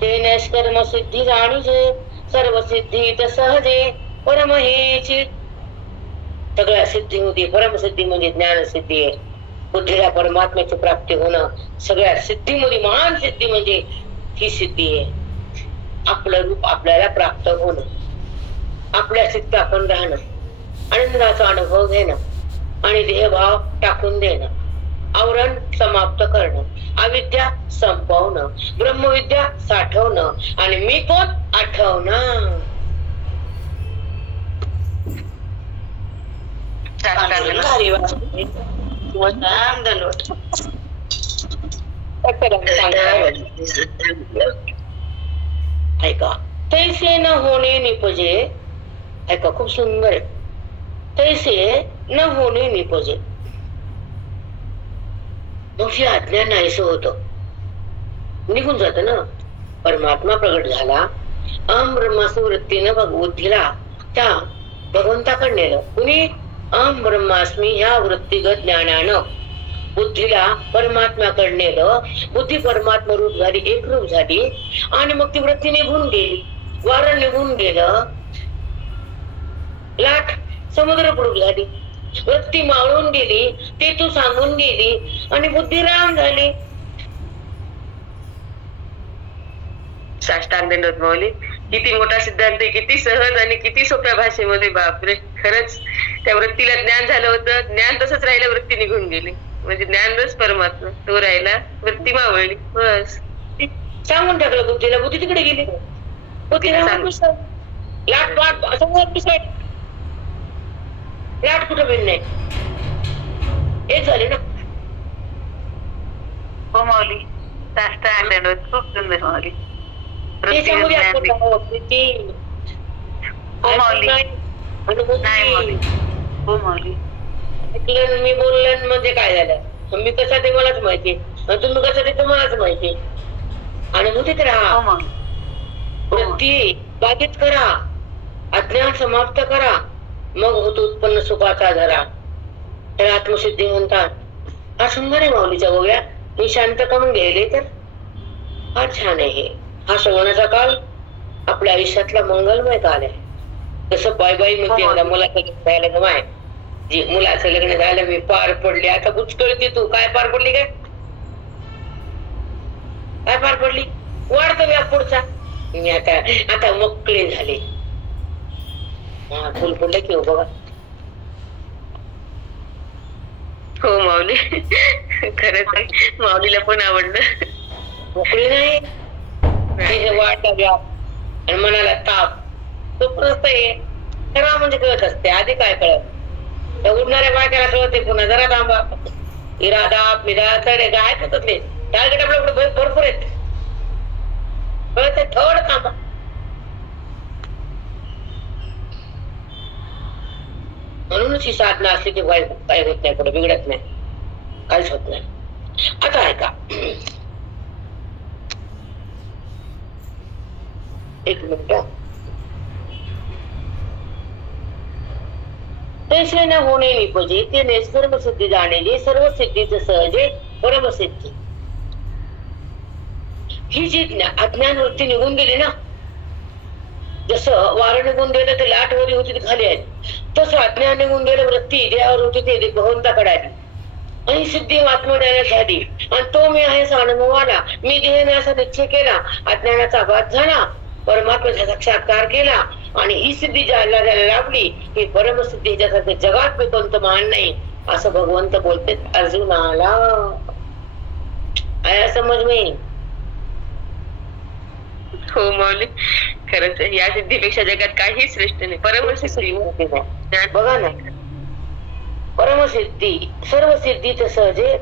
ते नैष्कर्म सिद्धी जाणीजे. सर्व सिद्धी सहजे परम हेची. सगळ्या सिद्धी होती, परमसिद्धी म्हणजे ज्ञान सिद्धी आहे. बुद्धीला परमात्म्याची प्राप्ती होणं सगळ्या सिद्धीमध्ये महान सिद्धी म्हणजे ही सिद्धी आहे. आपलं रूप आपल्याला प्राप्त होणं, आपल्या सिद्ध आपण राहणं, आनंदाचा अनुभव घेणं आणि देहभाव टाकून देणं, आवरण समाप्त करणं, अविद्या संपवणं, ब्रह्मविद्या साठवणं आणि मी कोण आठवणं. ऐका, तैसे न होणे निपजे. ऐका, खूप सुंदर आहे. तैसे न होणे निपजे. मग हे अज्ञान नाहीसं होतं, निघून जात ना. परमात्मा प्रगट झाला, अहम ब्रह्मास्मी वृत्तीनं बुद्धीला त्या भगवंताकडे नेलं. कुणी? अहम ब्रह्मास्मी ह्या वृत्तीगत ज्ञानानं बुद्धीला परमात्म्याकडे नेलं. बुद्धी परमात्मा रूप झाली, एक रूप झाली आणि मग ती वृत्ती निघून गेली, वारं निघून गेलं, लाट समुद्रपूर झाली, वृत्ती मावळून गेली, ते तू सांगून गेली आणि बुद्धी राम झाली. साष्टांग दंडवत माऊली. किती मोठा सिद्धांत आहे, किती सहज आणि किती सोप्या भाषेमध्ये. बापरे, खरंच त्या वृत्तीला ज्ञान झालं होतं, ज्ञान तसंच राहिलं, वृत्ती निघून गेली. म्हणजे ज्ञानच परमात्मा, तो राहिला, वृत्ती मावळली, बस. सांगून टाकलं बुद्धीला, बुद्धी तिकडे गेली. बुद्धीला लाट पाट असं लाट कुठं भिन्न नाही, हेच झाले ना. हो माऊली, साष्टांग दंडवत, खूप सुंदर माऊली. त्याच्यामध्ये आपण मी बोललं म्हणजे काय झालं, मी कसा ते मलाच माहिती, तुम्ही कसं ते तुम्हालाच माहिती. अनुभूतीत राहा, वृत्ती बाधित करा, अज्ञान समाप्त करा, मग होतो उत्पन्न सुखाचा धरा. त्याला आत्मसिद्धी म्हणतात. हा सुंदर आहे माऊलीच्या गोव्या. मी शांत करून गेले तर फार छान आहे. हा श्रवणाचा काळ आपल्या आयुष्यातला मंगलमय काल आहे. जसं बाई म्हणते मुलाचं लग्न झालं माय, जी मुलाचं लग्न झालं मी पार पडली. आता बुचकळती तू, काय पार पडली? काय पार पडली? वाढतो व्याप पुढचा. मी आता मोकळे झाले. हा फुल पडलं की हो बघा. हो माऊली, खरंच आहे, माऊलीला पण आवडलं. मोकळी नाही, वाढला व्याप आणि मनाला ताप, तो प्रस्त आहे. तेव्हा म्हणजे कळत असते. आधी काय कळत? त्या उडणाऱ्या बायकाला कळते पुन्हा जरा थांबा. इरादा पिरा चढे काय होतले टार्गेट आपल्याकडे भरपूर आहेत. कळते थोडं थांबा. म्हणूनच ही साधना असली की काय होत नाही, पुढे बिघडत नाही, काहीच होत नाही. आता ऐका, एक मिनिट. तैसे न होणे निपजे ते सर्व सिद्धी जाणेली, सर्व सिद्धीच सहजे परमसिद्धी. ही जी अज्ञान वृत्ती निघून गेली ना, जसं वारं निघून गेलं ते लाट वरी होती ती खाली आली, तसं अज्ञान निघून गेलं वृत्ती देहावर होती ते भगवंताकडे आली आणि सिद्धी आत्मज्ञानात झाली. आणि तो मी आहे अनुभव आला. मी देहाने असा निश्चय केला, अज्ञानाचा बाध झाला, परमात्म्याचा साक्षात्कार केला आणि ही सिद्धी ज्याला लाभली ही परमसिद्धी, ह्याच्यासारखे जगात मी कोणतं मान नाही असं भगवंत बोलते अर्जुनाला. आया समज में? हो माऊली, खरंच आहे. या सिद्धीपेक्षा जगात काही श्रेष्ठ नाही. परमसिद्धी बघा ना, परमसिद्धी सर्व सिद्धीच सहजे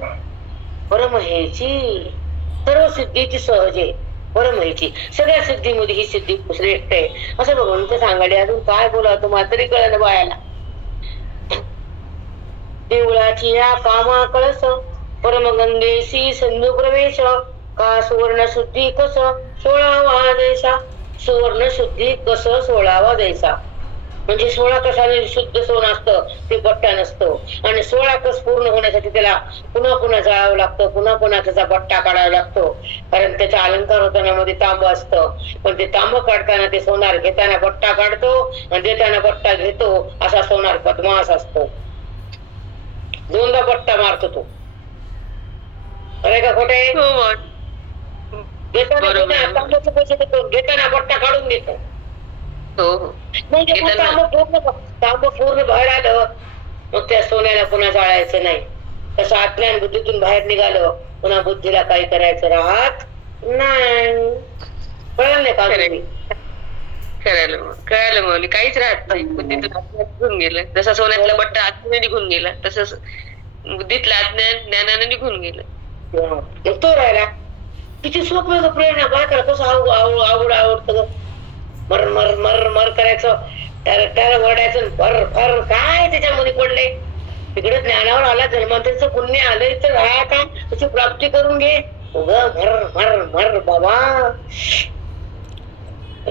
परम हेची, सर्व सिद्धीची सहजे परम हेची. सगळ्या सिद्धीमध्ये ही सिद्धी श्रेष्ठ आहे असं भगवंत सांगायला. अजून काय बोला तुम्हाला तरी कळलं बायाला. देवळाची या कामा कळस परमगंगेशी सिंधू प्रवेश का सुवर्ण शुद्धी कस 16वा देशा. सुवर्ण शुद्धी कस 16वा देशा म्हणजे 16 कशाने शुद्ध सोनं असतं ते पट्टा नसतो आणि 16 कस पूर्ण होण्यासाठी त्याला पुन्हा पुन्हा जाळावं लागतं, पुन्हा पुन्हा त्याचा पट्टा काढावा लागतो. कारण त्याचा अलंकार होताना मध्ये तांब असतं, पण ते तांब काढताना ते सोनार घेताना पट्टा काढतो आणि देताना पट्टा घेतो. असा सोनार पद्मास असतो. दोनदा पट्टा मारतो तो. अरे का खोटे? घेताना पैसे देतो, घेताना पट्टा काढून देतो. म्हणजे तांब पूर्ण बाहेर आलं मग त्या सोन्याला पुन्हा जाळायचं नाही. तसं अज्ञान बुद्धीतून बाहेर निघालं पुन्हा बुद्धीला काही करायचं राहत नाही. कळलं नाही का? कळालं मग काहीच राहत नाही. बुद्धीतून अज्ञान निघून गेलं. जसा सोन्यातला पट्टा आत्म्याने निघून गेला तसंच बुद्धीतला अज्ञान ज्ञानाने निघून गेलं. मग तो राहिला. किती सोपं प्रेरणा बायकाला कसं आवडतं. मर मर मर मर करायचं, त्याला वरडायचं, फर फर काय त्याच्यामध्ये पडले. तिकडे ज्ञानावर आला जन्मांतरचं पुण्य आलंय तर राहा का त्याची प्राप्ती करून घे. उगा मर मर मर बाबा.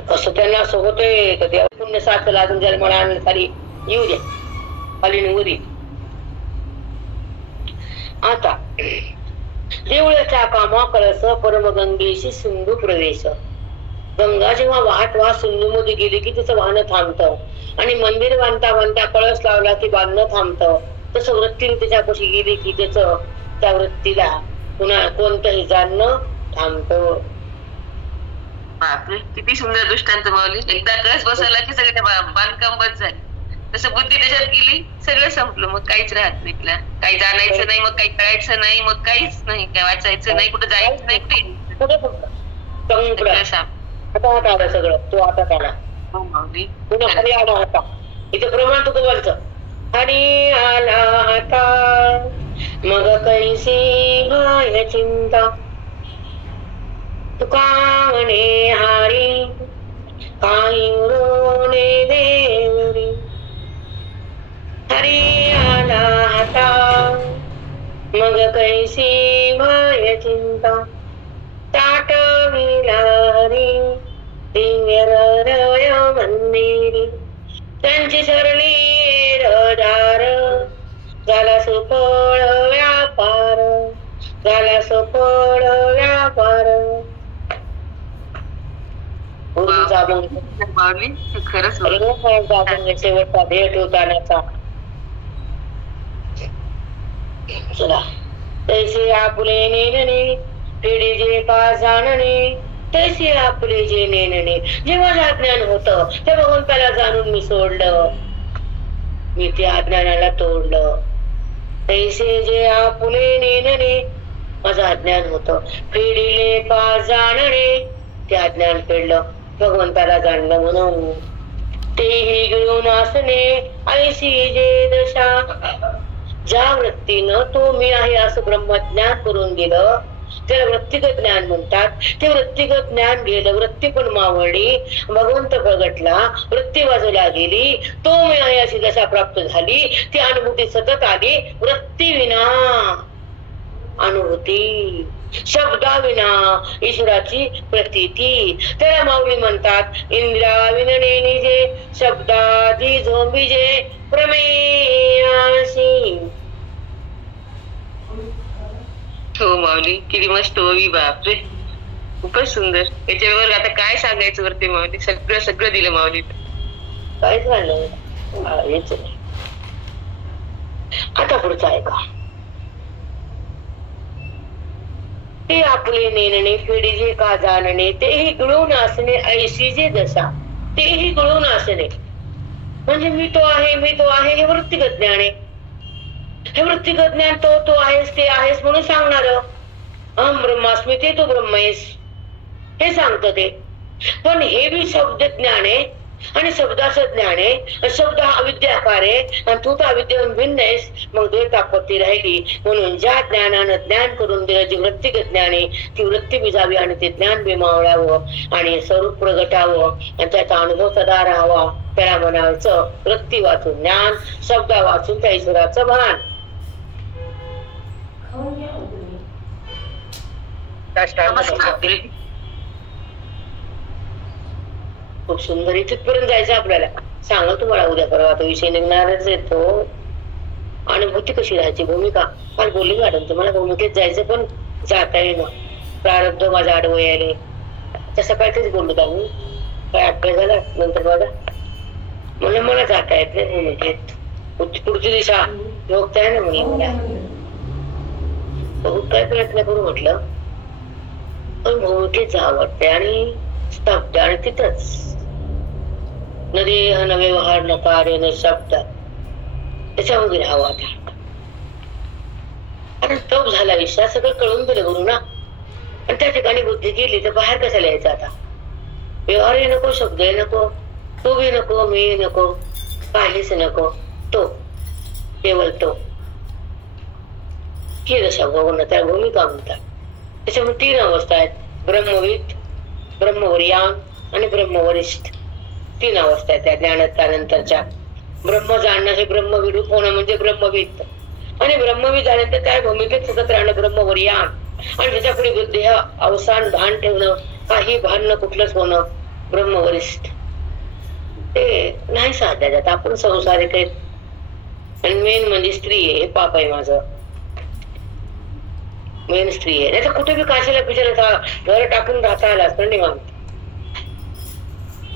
कसं त्यांना असं होतंय कधी पुण्य साचलं अजून जन्माला आणलं खाली येऊ द्या, खाली निघू दे. आता देवळाच्या कामा कळस परमगंगेशी सिंधू प्रवेश. गंगा जेव्हा वाहत सिंधू मध्ये गेली की तिचं वाहन थांबतं आणि मंदिर बांधता बांधता कळस लावला की बांधणं थांबतं. तसं वृत्तीने त्याच्यापाशी गेली की त्या वृत्तीला पुन्हा कोणतंही जाणणं थांबतं. बापरे, किती सुंदर दृष्टांत माऊली. एकदा कळस बसवला की सगळे बांधकाम बंद झाले. तसं बुद्धी त्याच्यात गेली सगळं संपलं. मग काहीच राहत नाही. काही जाणायचं नाही, मग काही कळायचं नाही, मग काहीच नाही, काय वाचायचं नाही, कुठं जायचं नाही. आता आला सगळं. तो आता आला पुन्हा खाली आला. आता इथे प्रमाण तुझं बोलचं खाली आला आता मग कैसी भाय चिंता तुका म्हणे हारी काही उरोने देवरी. हरी आला आता मग कैसी भाय चिंता ताटविला हरी दिव्य हृदय मंदिरी. त्यांची सरली रडार झाला सुफळ व्यापार, झाला सुफळ व्यापार. माझा अभंग माऊली खरंच शेवटचा भेट होतानाचा. चला. तैसे आपले नेनने फेडे जे का जाणणे, तैसे आपले जे नेनने. जेव्हा ज्ञान होतं त्या भगवंताला जाणून मी सोडलं, मी त्या अज्ञानाला तोडलं. तैसे जे आपले नेनने, माझं अज्ञान होतं, फेडिले का जाणणे, ते अज्ञान फेडलं, भगवंताला जाणलं म्हणून. तेही गिळून असणे ऐशी जे दशा, ज्या वृत्तीनं तो मी आहे असं ब्रह्मज्ञान करून दिलं त्याला वृत्तिगत ज्ञान म्हणतात. ते वृत्तिगत ज्ञान गेलं, वृत्ती पण मावळली, भगवंत प्रगटला, वृत्ती बाजूला गेली, तो मी आहे अशी दशा प्राप्त झाली. ती अनुभूती सतत आली. वृत्ती विना अनुभूती, शब्दा विना ईश्वराची प्रतीती. त्याला माऊली म्हणतात इंद्रा विनणे निजे, शब्दादी झोंबिजे प्रमेयाशी. हो माऊली किती मस्त ओवी, बापरे खूपच सुंदर. याच्यावर आता काय सांगायचं वरती माऊली, सगळं सगळं दिलं माऊली. काहीच राहिलं हेच नाही. आता पुढचं ऐका. ते आपले नेनणे फेडीजे का जाणणे, तेही गिळून असणे ऐशी जे दशा. तेही गिळून असणे म्हणजे मी तो आहे, मी तो आहे, हे वृत्तिगत ज्ञान आहे. हे वृत्तिगत ज्ञान तो आहेस, ते आहेस म्हणून सांगणार. अहम ब्रह्मास्मी, ते तू ब्रह्म आहेस हे सांगत ते. पण हे बी शब्द ज्ञान आहे आणि शब्दाचं ज्ञान आहे. शब्द हा अविद्याकार आहे आणि तू तर अविद्याहून भिन्न आहेस. मग द्वैत आपत्ती राहिली. म्हणून ज्या ज्ञानानं ज्ञान करून दिलं, जी वृत्तिगत ज्ञान आहे ती वृत्ती बिजावी आणि ते ज्ञान बिमावळावं आणि स्वरूप प्रगटावं आणि त्याचा अनुभव सदा राहावा. त्याला म्हणायचं वृत्ती वाचून ज्ञान, शब्द वाचून त्या ईश्वराचं भान. खूप सुंदर. इथपर्यंत जायचं आपल्याला. सांगा तुम्हाला उद्या परवा तो विषय निघणारच येतो. अनुभूती कशी राहायची, भूमिका. काल बोलली मॅडम तुम्हाला भूमिकेत जायचं पण जाता येणं. प्रारब्ध माझ्या आडवं यायले तसं काय तेच बोललो का मी. काय अभ्यास झाला नंतर माझा म्हणजे मला जाता येत नाही भूमिकेत. पुढची दिशा योग्य आहे ना मला. बहुत काय प्रयत्न करू म्हटलं पण भूमिकेत जावं वाटते आणि स्तब्ध. आणि तिथंच न देह न व्यवहार न कार्य न शब्द, त्याच्यामध्ये राहावं. आता तप झाला, विषय सगळं कळून दिलं गुरु ना. आणि त्या ठिकाणी बुद्धी गेली तर बाहेर कशाला यायचं आता. व्यवहारही नको, शब्दही नको, तो बी नको, मी नको, काहीच नको. तो केवळ तो ही दशा भगवंत त्या भूमिका म्हणतात. त्याच्यामुळे 3 अवस्था आहेत. ब्रह्मविद, ब्रह्मवर्यान आणि ब्रह्मवरिष्ठ. 3 अवस्था आहेत त्या ज्ञानानंतरच्या. ब्रह्म जाणणं हे ब्रह्मविरूप होणं म्हणजे ब्रह्मविद. आणि ब्रह्मविद झाल्यानंतर त्या भूमिकेत सतत राहणं ब्रह्मवर्यान. आणि त्याच्या पुढे बुद्धी अवसान भान ठेवणं, काही भान न कुठलंच होणं ब्रह्मवरिष्ठ. ते नाही साध्या जात. आपण संसारिक आहेत आणि मेन म्हणजे स्त्री आहे. हे पाप आहे माझं. मेन स्त्री आहे. नाही तर कुठे बी काशीला पिशाला घर टाकून राहता आला असतं निवांत.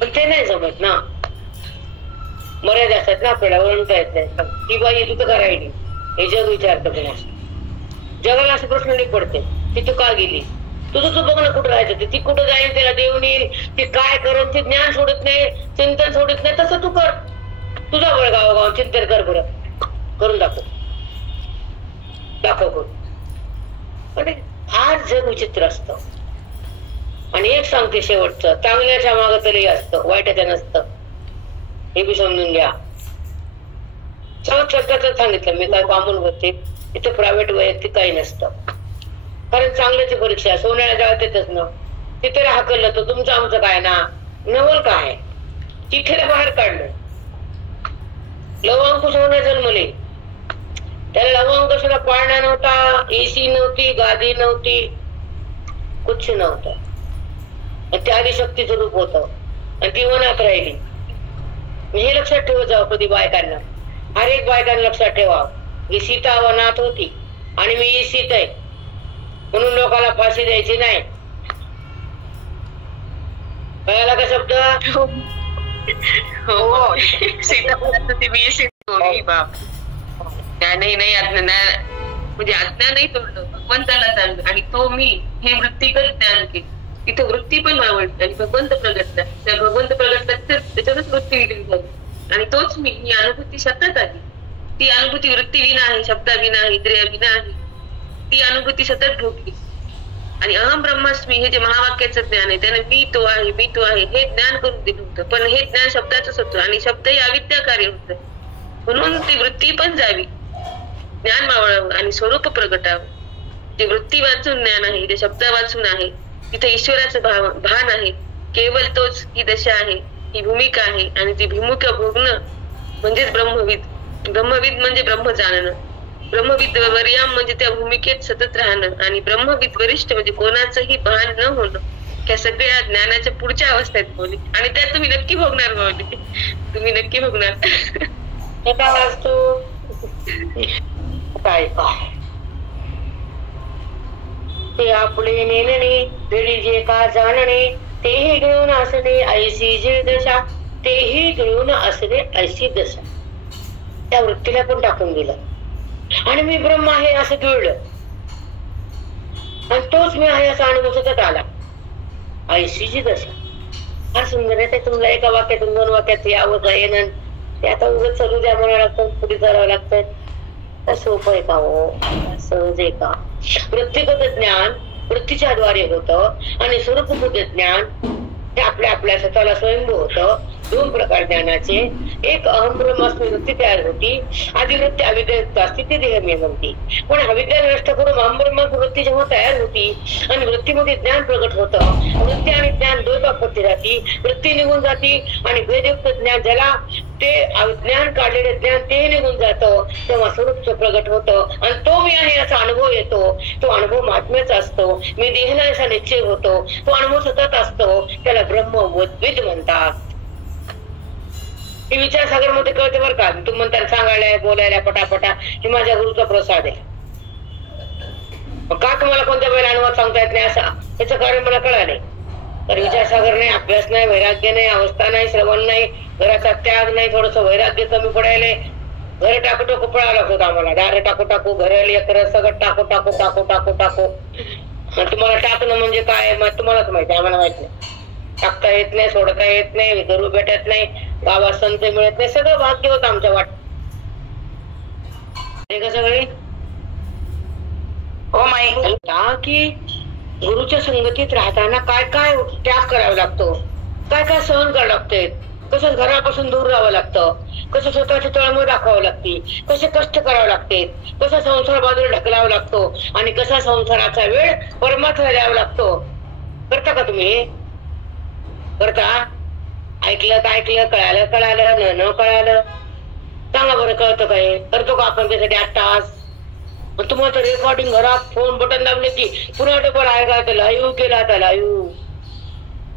पण ते नाही जमत ना. मर्यादा असतात ना आपल्याला. ओळखता येत नाही की बाई तू तर करायली. हे जग विचारतं पुन्हा. जगाला असं प्रश्न नाही पडते ती तू का गेली. तुझं तू बघ ना कुठं राहायचं. ती कुठं जाईल त्याला देऊन येईल. ती काय करत ते ज्ञान सोडत नाही, चिंतन सोडत नाही. तसं तू कर. तुझा बळ गावोगाव चिंतन कर. बरं करून दाखव करून. पण आज जग विचित्र असतं. आणि एक सांगते शेवटचं, चांगल्याच्या मागं तरी असतं, वाईटाच्या नसतं. हे बी समजून घ्या. शब्दाच सांगितलं मी. काय कामून होते इथं प्रायव्हेट वैयक्तिक काही नसतं. कारण चांगल्याची परीक्षा सोन्याला जावं येतच ना. तिथे हाकललं तर तुमचं आमचं काय ना. नवल काय चिठ्ठीला बाहेर काढलं. लवंग कुसवण्या जन्मले. त्याला लवंग कशाला पाळणा नव्हता, एसी नव्हती, गादी नव्हती, कुछ नव्हतं. ते आदिशक्तीचं रूप होतं आणि ती वनात राहिली. हे लक्षात ठेवत जावं कधी बायकांना. हर एक बायकांना लक्षात ठेवा की सीता वनात होती आणि मी एसीत आहे म्हणून लोकांना फाशी द्यायची नाही. कळाला का शब्द? हो सीताफळाचं ते विष तोडली बाप. ज्ञानही नाही म्हणजे अज्ञानही तोडलं, भगवंताला जाणलं आणि तो मी हे वृत्तीगत ज्ञान केलं. तिथे वृत्ती पण मावळली आणि भगवंत प्रगटला. त्या भगवंत प्रगटला त्याच्यातच वृत्ती विलीन झाली आणि तोच मी ही अनुभूती सतत आली. ती अनुभूती वृत्ती विना आहे, शब्दाविना आहे, इंद्रिया विना आहे. ती अनुभूती सतत भोगली आणि अहम ब्रह्मास्मी हे जे महावाक्याचं ज्ञान आहे त्याने मी तो आहे हे ज्ञान करून दिलं होतं. पण हे ज्ञान शब्दाचंच होतं आणि शब्दही अविद्या कार्य होतं. म्हणून ती वृत्ती पण जावी, ज्ञान मावळावं आणि स्वरूप प्रगटावं. ती वृत्ती वाचून ज्ञान आहे, ते शब्द वाचून आहे, तिथे ईश्वराचं भान आहे. केवळ तोच ही दशा आहे, ही भूमिका आहे आणि ती भूमिका भोगणं म्हणजेच ब्रह्मविद. ब्रह्मविद म्हणजे ब्रह्म जाणणं. ब्रह्मविद वर्याम म्हणजे त्या भूमिकेत सतत राहणं आणि ब्रह्मविद वरिष्ठ म्हणजे कोणाचंही भान न होणं. त्या सगळ्या ज्ञानाच्या पुढच्या अवस्थेत बोलली आणि त्या तुम्ही नक्की भोगणार बोलली. तुम्ही नक्की भोगणार. काय ते आपले नेणणे घडी जे का जाणणे तेही घेऊन असणे ऐशी जे दशा तेही घेऊन असणे ऐशी दशा. त्या वृत्तीला पण टाकून दिलं आणि मी ब्रह्म आहे असं जुळलं आणि तोच मी आहे असा अनुभव सतत आला. ऐशीची दशा फार सुंदर आहे. ते तुम्हाला एका वाक्यातून 2 वाक्यात यावं येणं ते आता उगाच चालू द्या म्हणावं लागतं, पुढे करावं लागतं. सोपं आहे का हो? सहज आहे का? वृत्तिगत ज्ञान वृत्तीच्या द्वारे होतं आणि स्वरूपभूत ज्ञान हे आपल्या स्वतःला स्वयंभू होतं. 2 प्रकार ज्ञानाचे. एक अहम ब्रह्मास्मी वृत्ती तयार होती. आदिवृत्ती अविद्यायुक्त असती ती देहमेय म्हणती. पण अविद्या नष्ट करून अहम ब्रह्मास्मी वृत्ती जेव्हा तयार होती आणि वृत्तीमध्ये ज्ञान प्रगट होतं, वृत्ती आणि ज्ञान 2 आपत्ती राहती. वृत्ती निघून जाती आणि भेदयुक्त ज्ञान ज्याला ते अज्ञान काढलेले ज्ञान ते निघून जातं तेव्हा स्वरूप प्रगट होतं आणि तो मी आहे असा अनुभव येतो. तो अनुभव महात्म्याचा असतो. मी देहला असा निश्चय होतो. तो अनुभव सतत असतो. त्याला ब्रह्मविद म्हणतात. हे विचारसागर मध्ये कळते बरं का. तुम्ही म्हणता सांगायला बोलायला पटापटा हे माझ्या गुरुचा प्रसाद आहे. का तुम्हाला कोणत्या वेळेला अनुवाद सांगता येत नाही असा याचं कारण मला कळलं नाही. तर विचारसागर नाही, अभ्यास नाही, वैराग्य नाही, अवस्था नाही, श्रवण नाही, घराचा त्याग नाही, थोडस वैराग्य कमी पडायला, घर टाकू टाकू पळावं लागत आम्हाला. दार टाकू घर लेकर सगळं टाकू तुम्हाला टाकणं म्हणजे काय तुम्हालाच माहिती, आम्हाला माहित नाही. टाकता येत नाही, सोडता येत नाही, गुरु भेटत नाही, गावात संत मिळत नाही, सगळं भाग्य होत आमच्या वाट सगळे. हो माहिती की गुरुच्या संगतीत राहताना काय काय त्याग करावा लागतो, काय काय सहन करावं लागते, कसं घरापासून दूर राहावं लागतं, कसं स्वतःची तळमळ दाखवावं लागते, कसे कष्ट करावे लागते, कसा संसार बाजूला ढकलावा लागतो आणि कसा संसाराचा वेळ परमार्थाला द्यावा लागतो. करता का तुम्ही? करता? ऐकलं का ऐकलं, कळालं न कळालं सांगा बरं. कळतं काय? करतो का आपण त्यासाठी 8 तास? तुम्हाला तर रेकॉर्डिंग घरात फोन बटन दाबले की पुन्हा डबल आहे का, लाईव्ह केला तर लाईव्ह,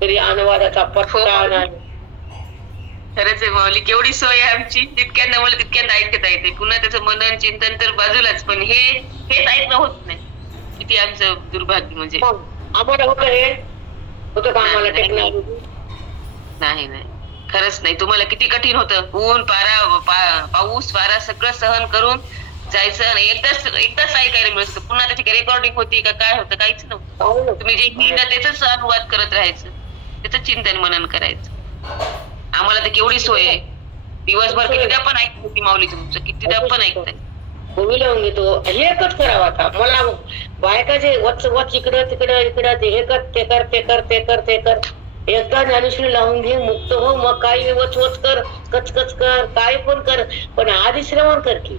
तरी अनुवादाचा पत्ता नाही. खरंच आहे माऊली, केवढी सोय आहे आमची. जितक्यांना मला तितक्यांना ऐकता येते. पुन्हा त्याचं मनन चिंतन तर बाजूलाच, पण हेच ऐकणं होत नाही. किती आमचं दुर्भाग्य. म्हणजे आम्हाला होतं हे होतं का आम्हाला टेक्नॉलॉजी? नाही खरंच नाही. तुम्हाला किती कठीण होतं. ऊन पाऊस वारा सगळं सहन करून जायचं आणि एकदाच ऐकायला मिळत. पुन्हा त्याची रेकॉर्डिंग होती का काय होतं काहीच नव्हतं. तुम्ही जे लिहिलं त्याच अनुवाद करत राहायचं, त्याच चिंतन मनन करायचं. आम्हाला तर केवढी सोय आहे. दिवसभर कितीदा पण ऐकत होती माऊली तुमचं, कितीदा पण ऐकताय. भूमी लावून घेतो हे एकच करावं. आता मला बायका जे वच इकडं तिकडं हे कर ते कर एकदा ज्ञानेश्वरी लावून घे, मुक्त हो. मग काही वच कर, कचकच कर, काय पण कर, पण आधी श्रवण कर की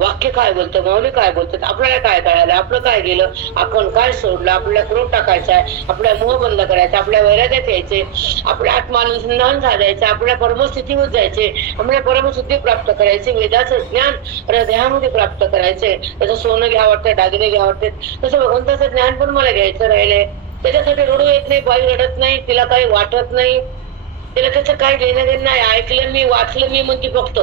वाक्य काय बोलतं, माऊली काय बोलतात, आपल्याला काय कळालं, आपलं काय गेलं, आपण काय सोडलं, आपल्याला क्रोध टाकायचा आहे, आपल्या मोह बंद करायचा, आपल्या वैराग्यात यायचे, आपल्या आत्मानुसंधान साधायचं, आपल्या परमस्थितीवर जायचे, आपल्या परमसिद्धी प्राप्त करायचे, वेदाचं ज्ञान हृदयामध्ये प्राप्त करायचे. तसं सोनं घ्या वाटतं, दागिने घ्या वाटते, तसं भगवंताचं ज्ञान पण मला घ्यायचं राहिलंय. त्याच्यासाठी रडू येत नाही, बाई रडत नाही, तिला काही वाटत नाही, तिला त्याचं काय घेणं देणं नाही. ऐकलं मी, वाचलं मी म्हणते, फक्त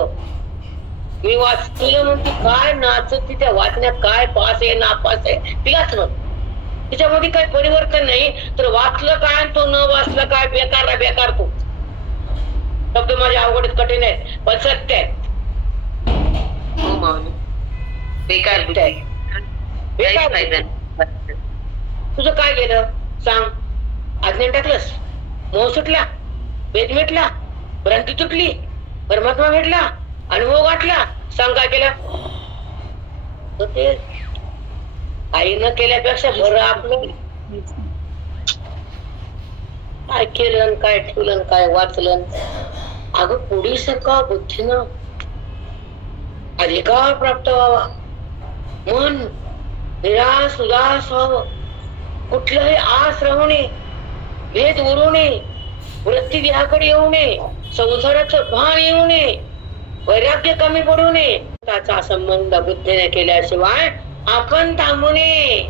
मी वाचलं म्हणते, काय नाचत त्या वाचण्यात काय पास आहे नापास आहे तिलाच तिच्यामध्ये काही परिवर्तन नाही, तर वाचलं काय तो न वाचलं काय, बेकार ना बेकार तो. शब्द माझ्या अवघड कठीण आहे पण सत्य आहे. बेकार तुझं काय केलं सांग? अज्ञान टाकलंस, मोह सुटला, वेद मिटला, भ्रांती तुटली, परमात्मा भेटला, अनुभव गाठला. सांग काय केलं? ते आई न केल्यापेक्षा बरं आपलं. काय केलं, काय ठेवलं, काय वाचलं. अगं पुढी सरका बुद्धीनं अधिकार प्राप्त व्हावा, मन निराश उदास व्हावं, कुठलंही आस राहू नये, भेद उरू नये, वृत्ती देहाकडे येऊ नये, संसाराचं भान येऊ नये, वैराग्य कमी पडू नये. त्याचा संबंध बुद्धीने केल्याशिवाय आपण थांबू नये.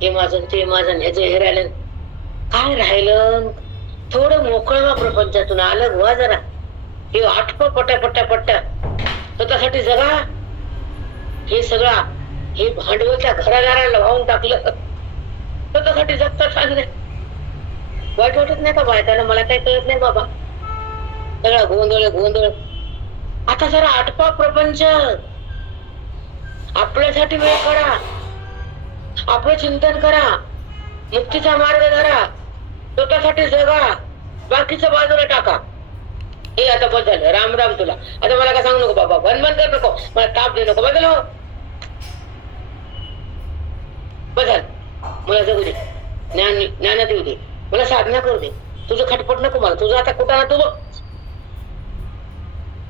हे माझं ते माझं ह्याचं हे राहिलं काय राहिलं. थोडं मोकळं प्रपंचातून अलग व्हा जरा. हे आठपा पट्टा स्वतःसाठी जगा. हे सगळा हे भांडवल त्या घरादाराला वाहून टाकलं, स्वतःसाठी जगता चाललंय. वाईट वाटत नाही का बायकाला? मला काही कळत नाही बाबा, सगळा गोंधळ. आता जरा आटपा प्रपंच, आपल्यासाठी वेळ करा, आपलं चिंतन करा, मुक्तीचा मार्ग धरा, स्वतःसाठी जगा, बाकीचं बाजूला टाका. हे आता बदल, राम राम तुला. आता मला काय सांगू नको बाबा, भनभन कर नको, मला ताप दे नको, बदल हो बदल. मला जगू दे, ज्ञानात येऊ दे, मला साधना करू दे. तुझं खटपट नको मला. तुझं आता कुठं ना तू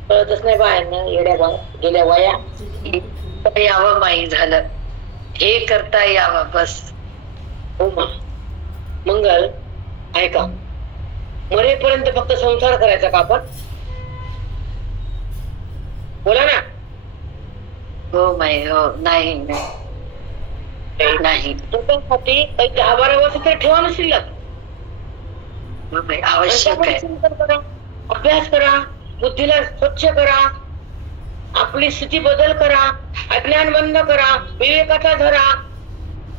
कळतच नाही बाहेर येड्या बा गेल्या वया. यावं माई झालं, हे करता यावं बस. हो मा मंगल, ऐका, मरेपर्यंत फक्त संसार करायचा का आपण? बोला ना. हो माई, हो. नाही त्याच्यासाठी 10-12 वर्ष तरी ठेवा ना शिल्लक. आवश्यक आहे. अभ्यास करा, बुद्धीला स्वच्छ करा, आपली स्थिती बदल करा, अज्ञान बंद करा, विवेकाचा धरा,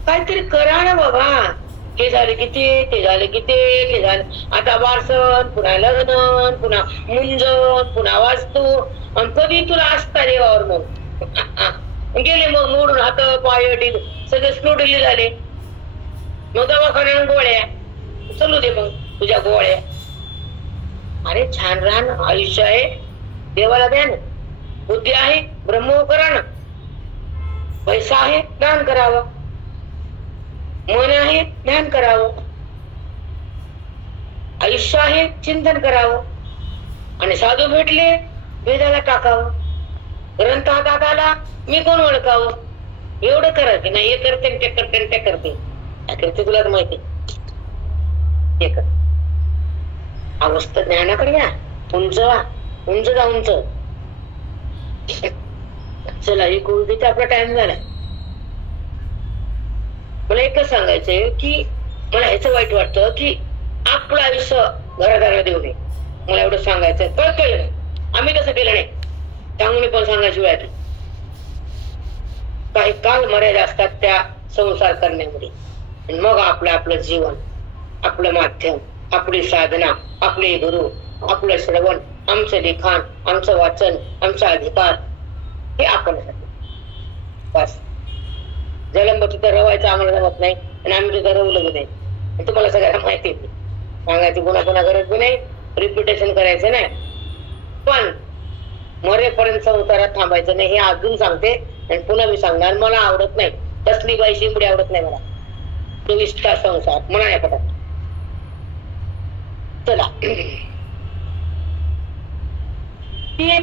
काहीतरी करा ना बाबा. हे झाले की ते झाले की ते झालं. आता वारसन, पुन्हा लग्न, पुन्हा मुंजन, पुन्हा वास्तू. आणि कधी तुला असता देवावर मग गेले, मग मोडून हात पाय सगळे स्लोडले झाले. मग दवाखान्यात गोळ्या चलू दे, मग तुझ्या गोळ्या. अरे छान राहा ना, आयुष्य आहे, देवाला द्या ना. बुद्धी आहे, ब्रह्म करा ना. पैसा आहे, दान करावं. मन आहे, ध्यान करावं. आयुष्य आहे, चिंतन करावं. आणि साधू भेटले, वेदाला टाकावं. ग्रंथ हातात आला, मी कोण ओळखावं. एवढं करा की नाही, हे करते ते करते ते करते. करते तुला तर माहिती. हे कर, अवस्था ज्ञानाकडे या. उंच जा उंच. चला, ही गोष्टीचा आपला टाइम झाला. मला एकच सांगायचंय की मला ह्याचं वाईट वाटतं की आपलं आयुष्य घरादाराला देऊ नये. मला एवढं सांगायचंय. कळतंय नाही, आम्ही तसं केलं नाही, सांगून पण सांगायची वेळ. काही काल मर्यादा असतात त्या संसार करण्यामध्ये. मग आपलं जीवन, आपलं माध्यम, आपली साधना, आपले गुरु, आपलं श्रवण, आमचं लिखाण, आमचं वाचन, आमचा अधिकार, हे आपण बस. जलंब तिथं रवायचं आम्हाला जमत नाही आणि आम्ही तिथं रवलं नाही. तुम्हाला सगळ्यांना माहिती आहे. सांगायची गुन्हा गरज बी नाही, रिप्युटेशन करायचं नाही. पण मरेपर्यंत संसारात थांबायचं नाही, हे अजून सांगते. आणि पुन्हा मी सांगणार, मला आवडत नाही तसली बाई शिंपडी, आवडत नाही मला. 24 तास संसार मला नाही पटत. चला,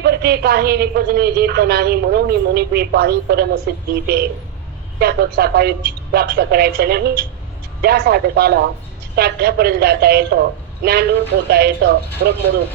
परते काही निपजणे जेत नाही, म्हणून मुनी पाही परमसिद्धी ते. त्यापेक्षा काही प्राप्त करायचं नाही. ज्या साधकाला साध्यापर्यंत जाता येतं, ज्ञानरूप होता येतं, ब्रह्मरूप,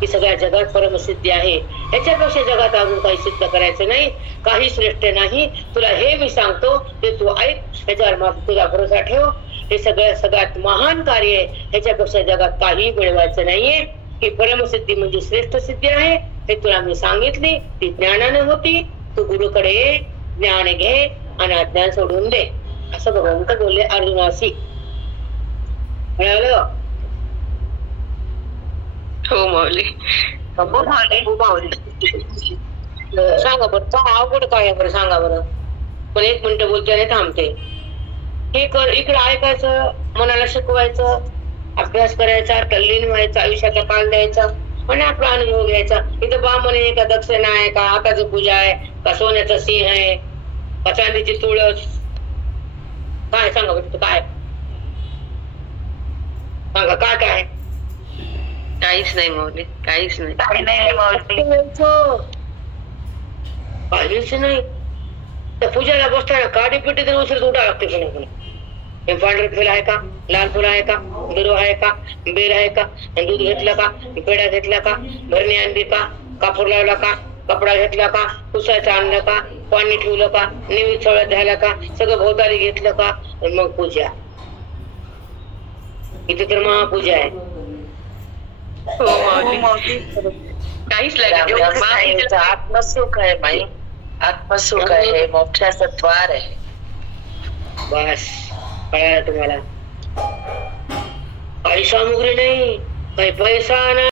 ही सगळ्या जगात परमसिद्धी आहे. याच्यापेक्षा जगात अजून काही सिद्ध करायचं नाही, काही श्रेष्ठ नाही. तुला हे मी सांगतो ते तू ऐक, त्याच्यावर मग तुझा भरोसा ठेव. हे सगळ्यात महान कार्य आहे. ह्याच्यापेक्षा जगात काही मिळवायचं नाहीये. की परमसिद्धी म्हणजे श्रेष्ठ सिद्धी आहे हे तुला मी सांगितली, ती ज्ञानाने होती. तू गुरुकडे ज्ञान घे आणि अज्ञान सोडून दे, असं भगवंत बोलले अर्जुनाशी. मिळालं? हो माऊली. सांगा बरं, अवघड काय आहे बरं, सांगा बरं. पण 1 मिनिट बोलते आणि थांबते. हे कर, इकडे ऐकायचं, मनाला शिकवायचं, अभ्यास करायचा, तल्लीन व्हायचा, आयुष्याचा काल द्यायचा आणि आपला अनुभव घ्यायचा. इथं बामण आहे का, दक्षिणा आहे का, हाताची पूजा आहे का, सोन्याचा सिंह आहे का, चांदीची तुळस, काय सांगा बरं, काय सांगा, काय काय? काहीच नाही माऊली, काहीच नाही. काहीच नाही. त्या पूजाला बसताना काडी पिटी तर उशीर उठा लागते. कोणी हे पांढरे फुल आहे का, लाल फुल आहे का, दुर्वा आहे का, बेल आहे का, दूध घेतलं का, पेढा घेतला का, भरणी आणली का, कापूर लावला का, कपडा घेतला का, पुसायचं आणलं का, पाणी ठेवलं का, निमित्त सगळं झालं का, सगळं भोवताली घेतलं का, मग पूजा. इथे तर महापूजा आहे. काहीच लागत. आत्मसुख आहे बाई, आत्मसुख आहे, मोक्षाचं द्वार आहे. बस कळालं तुम्हाला? काही सामुग्री नाही, काही पैसा नाही.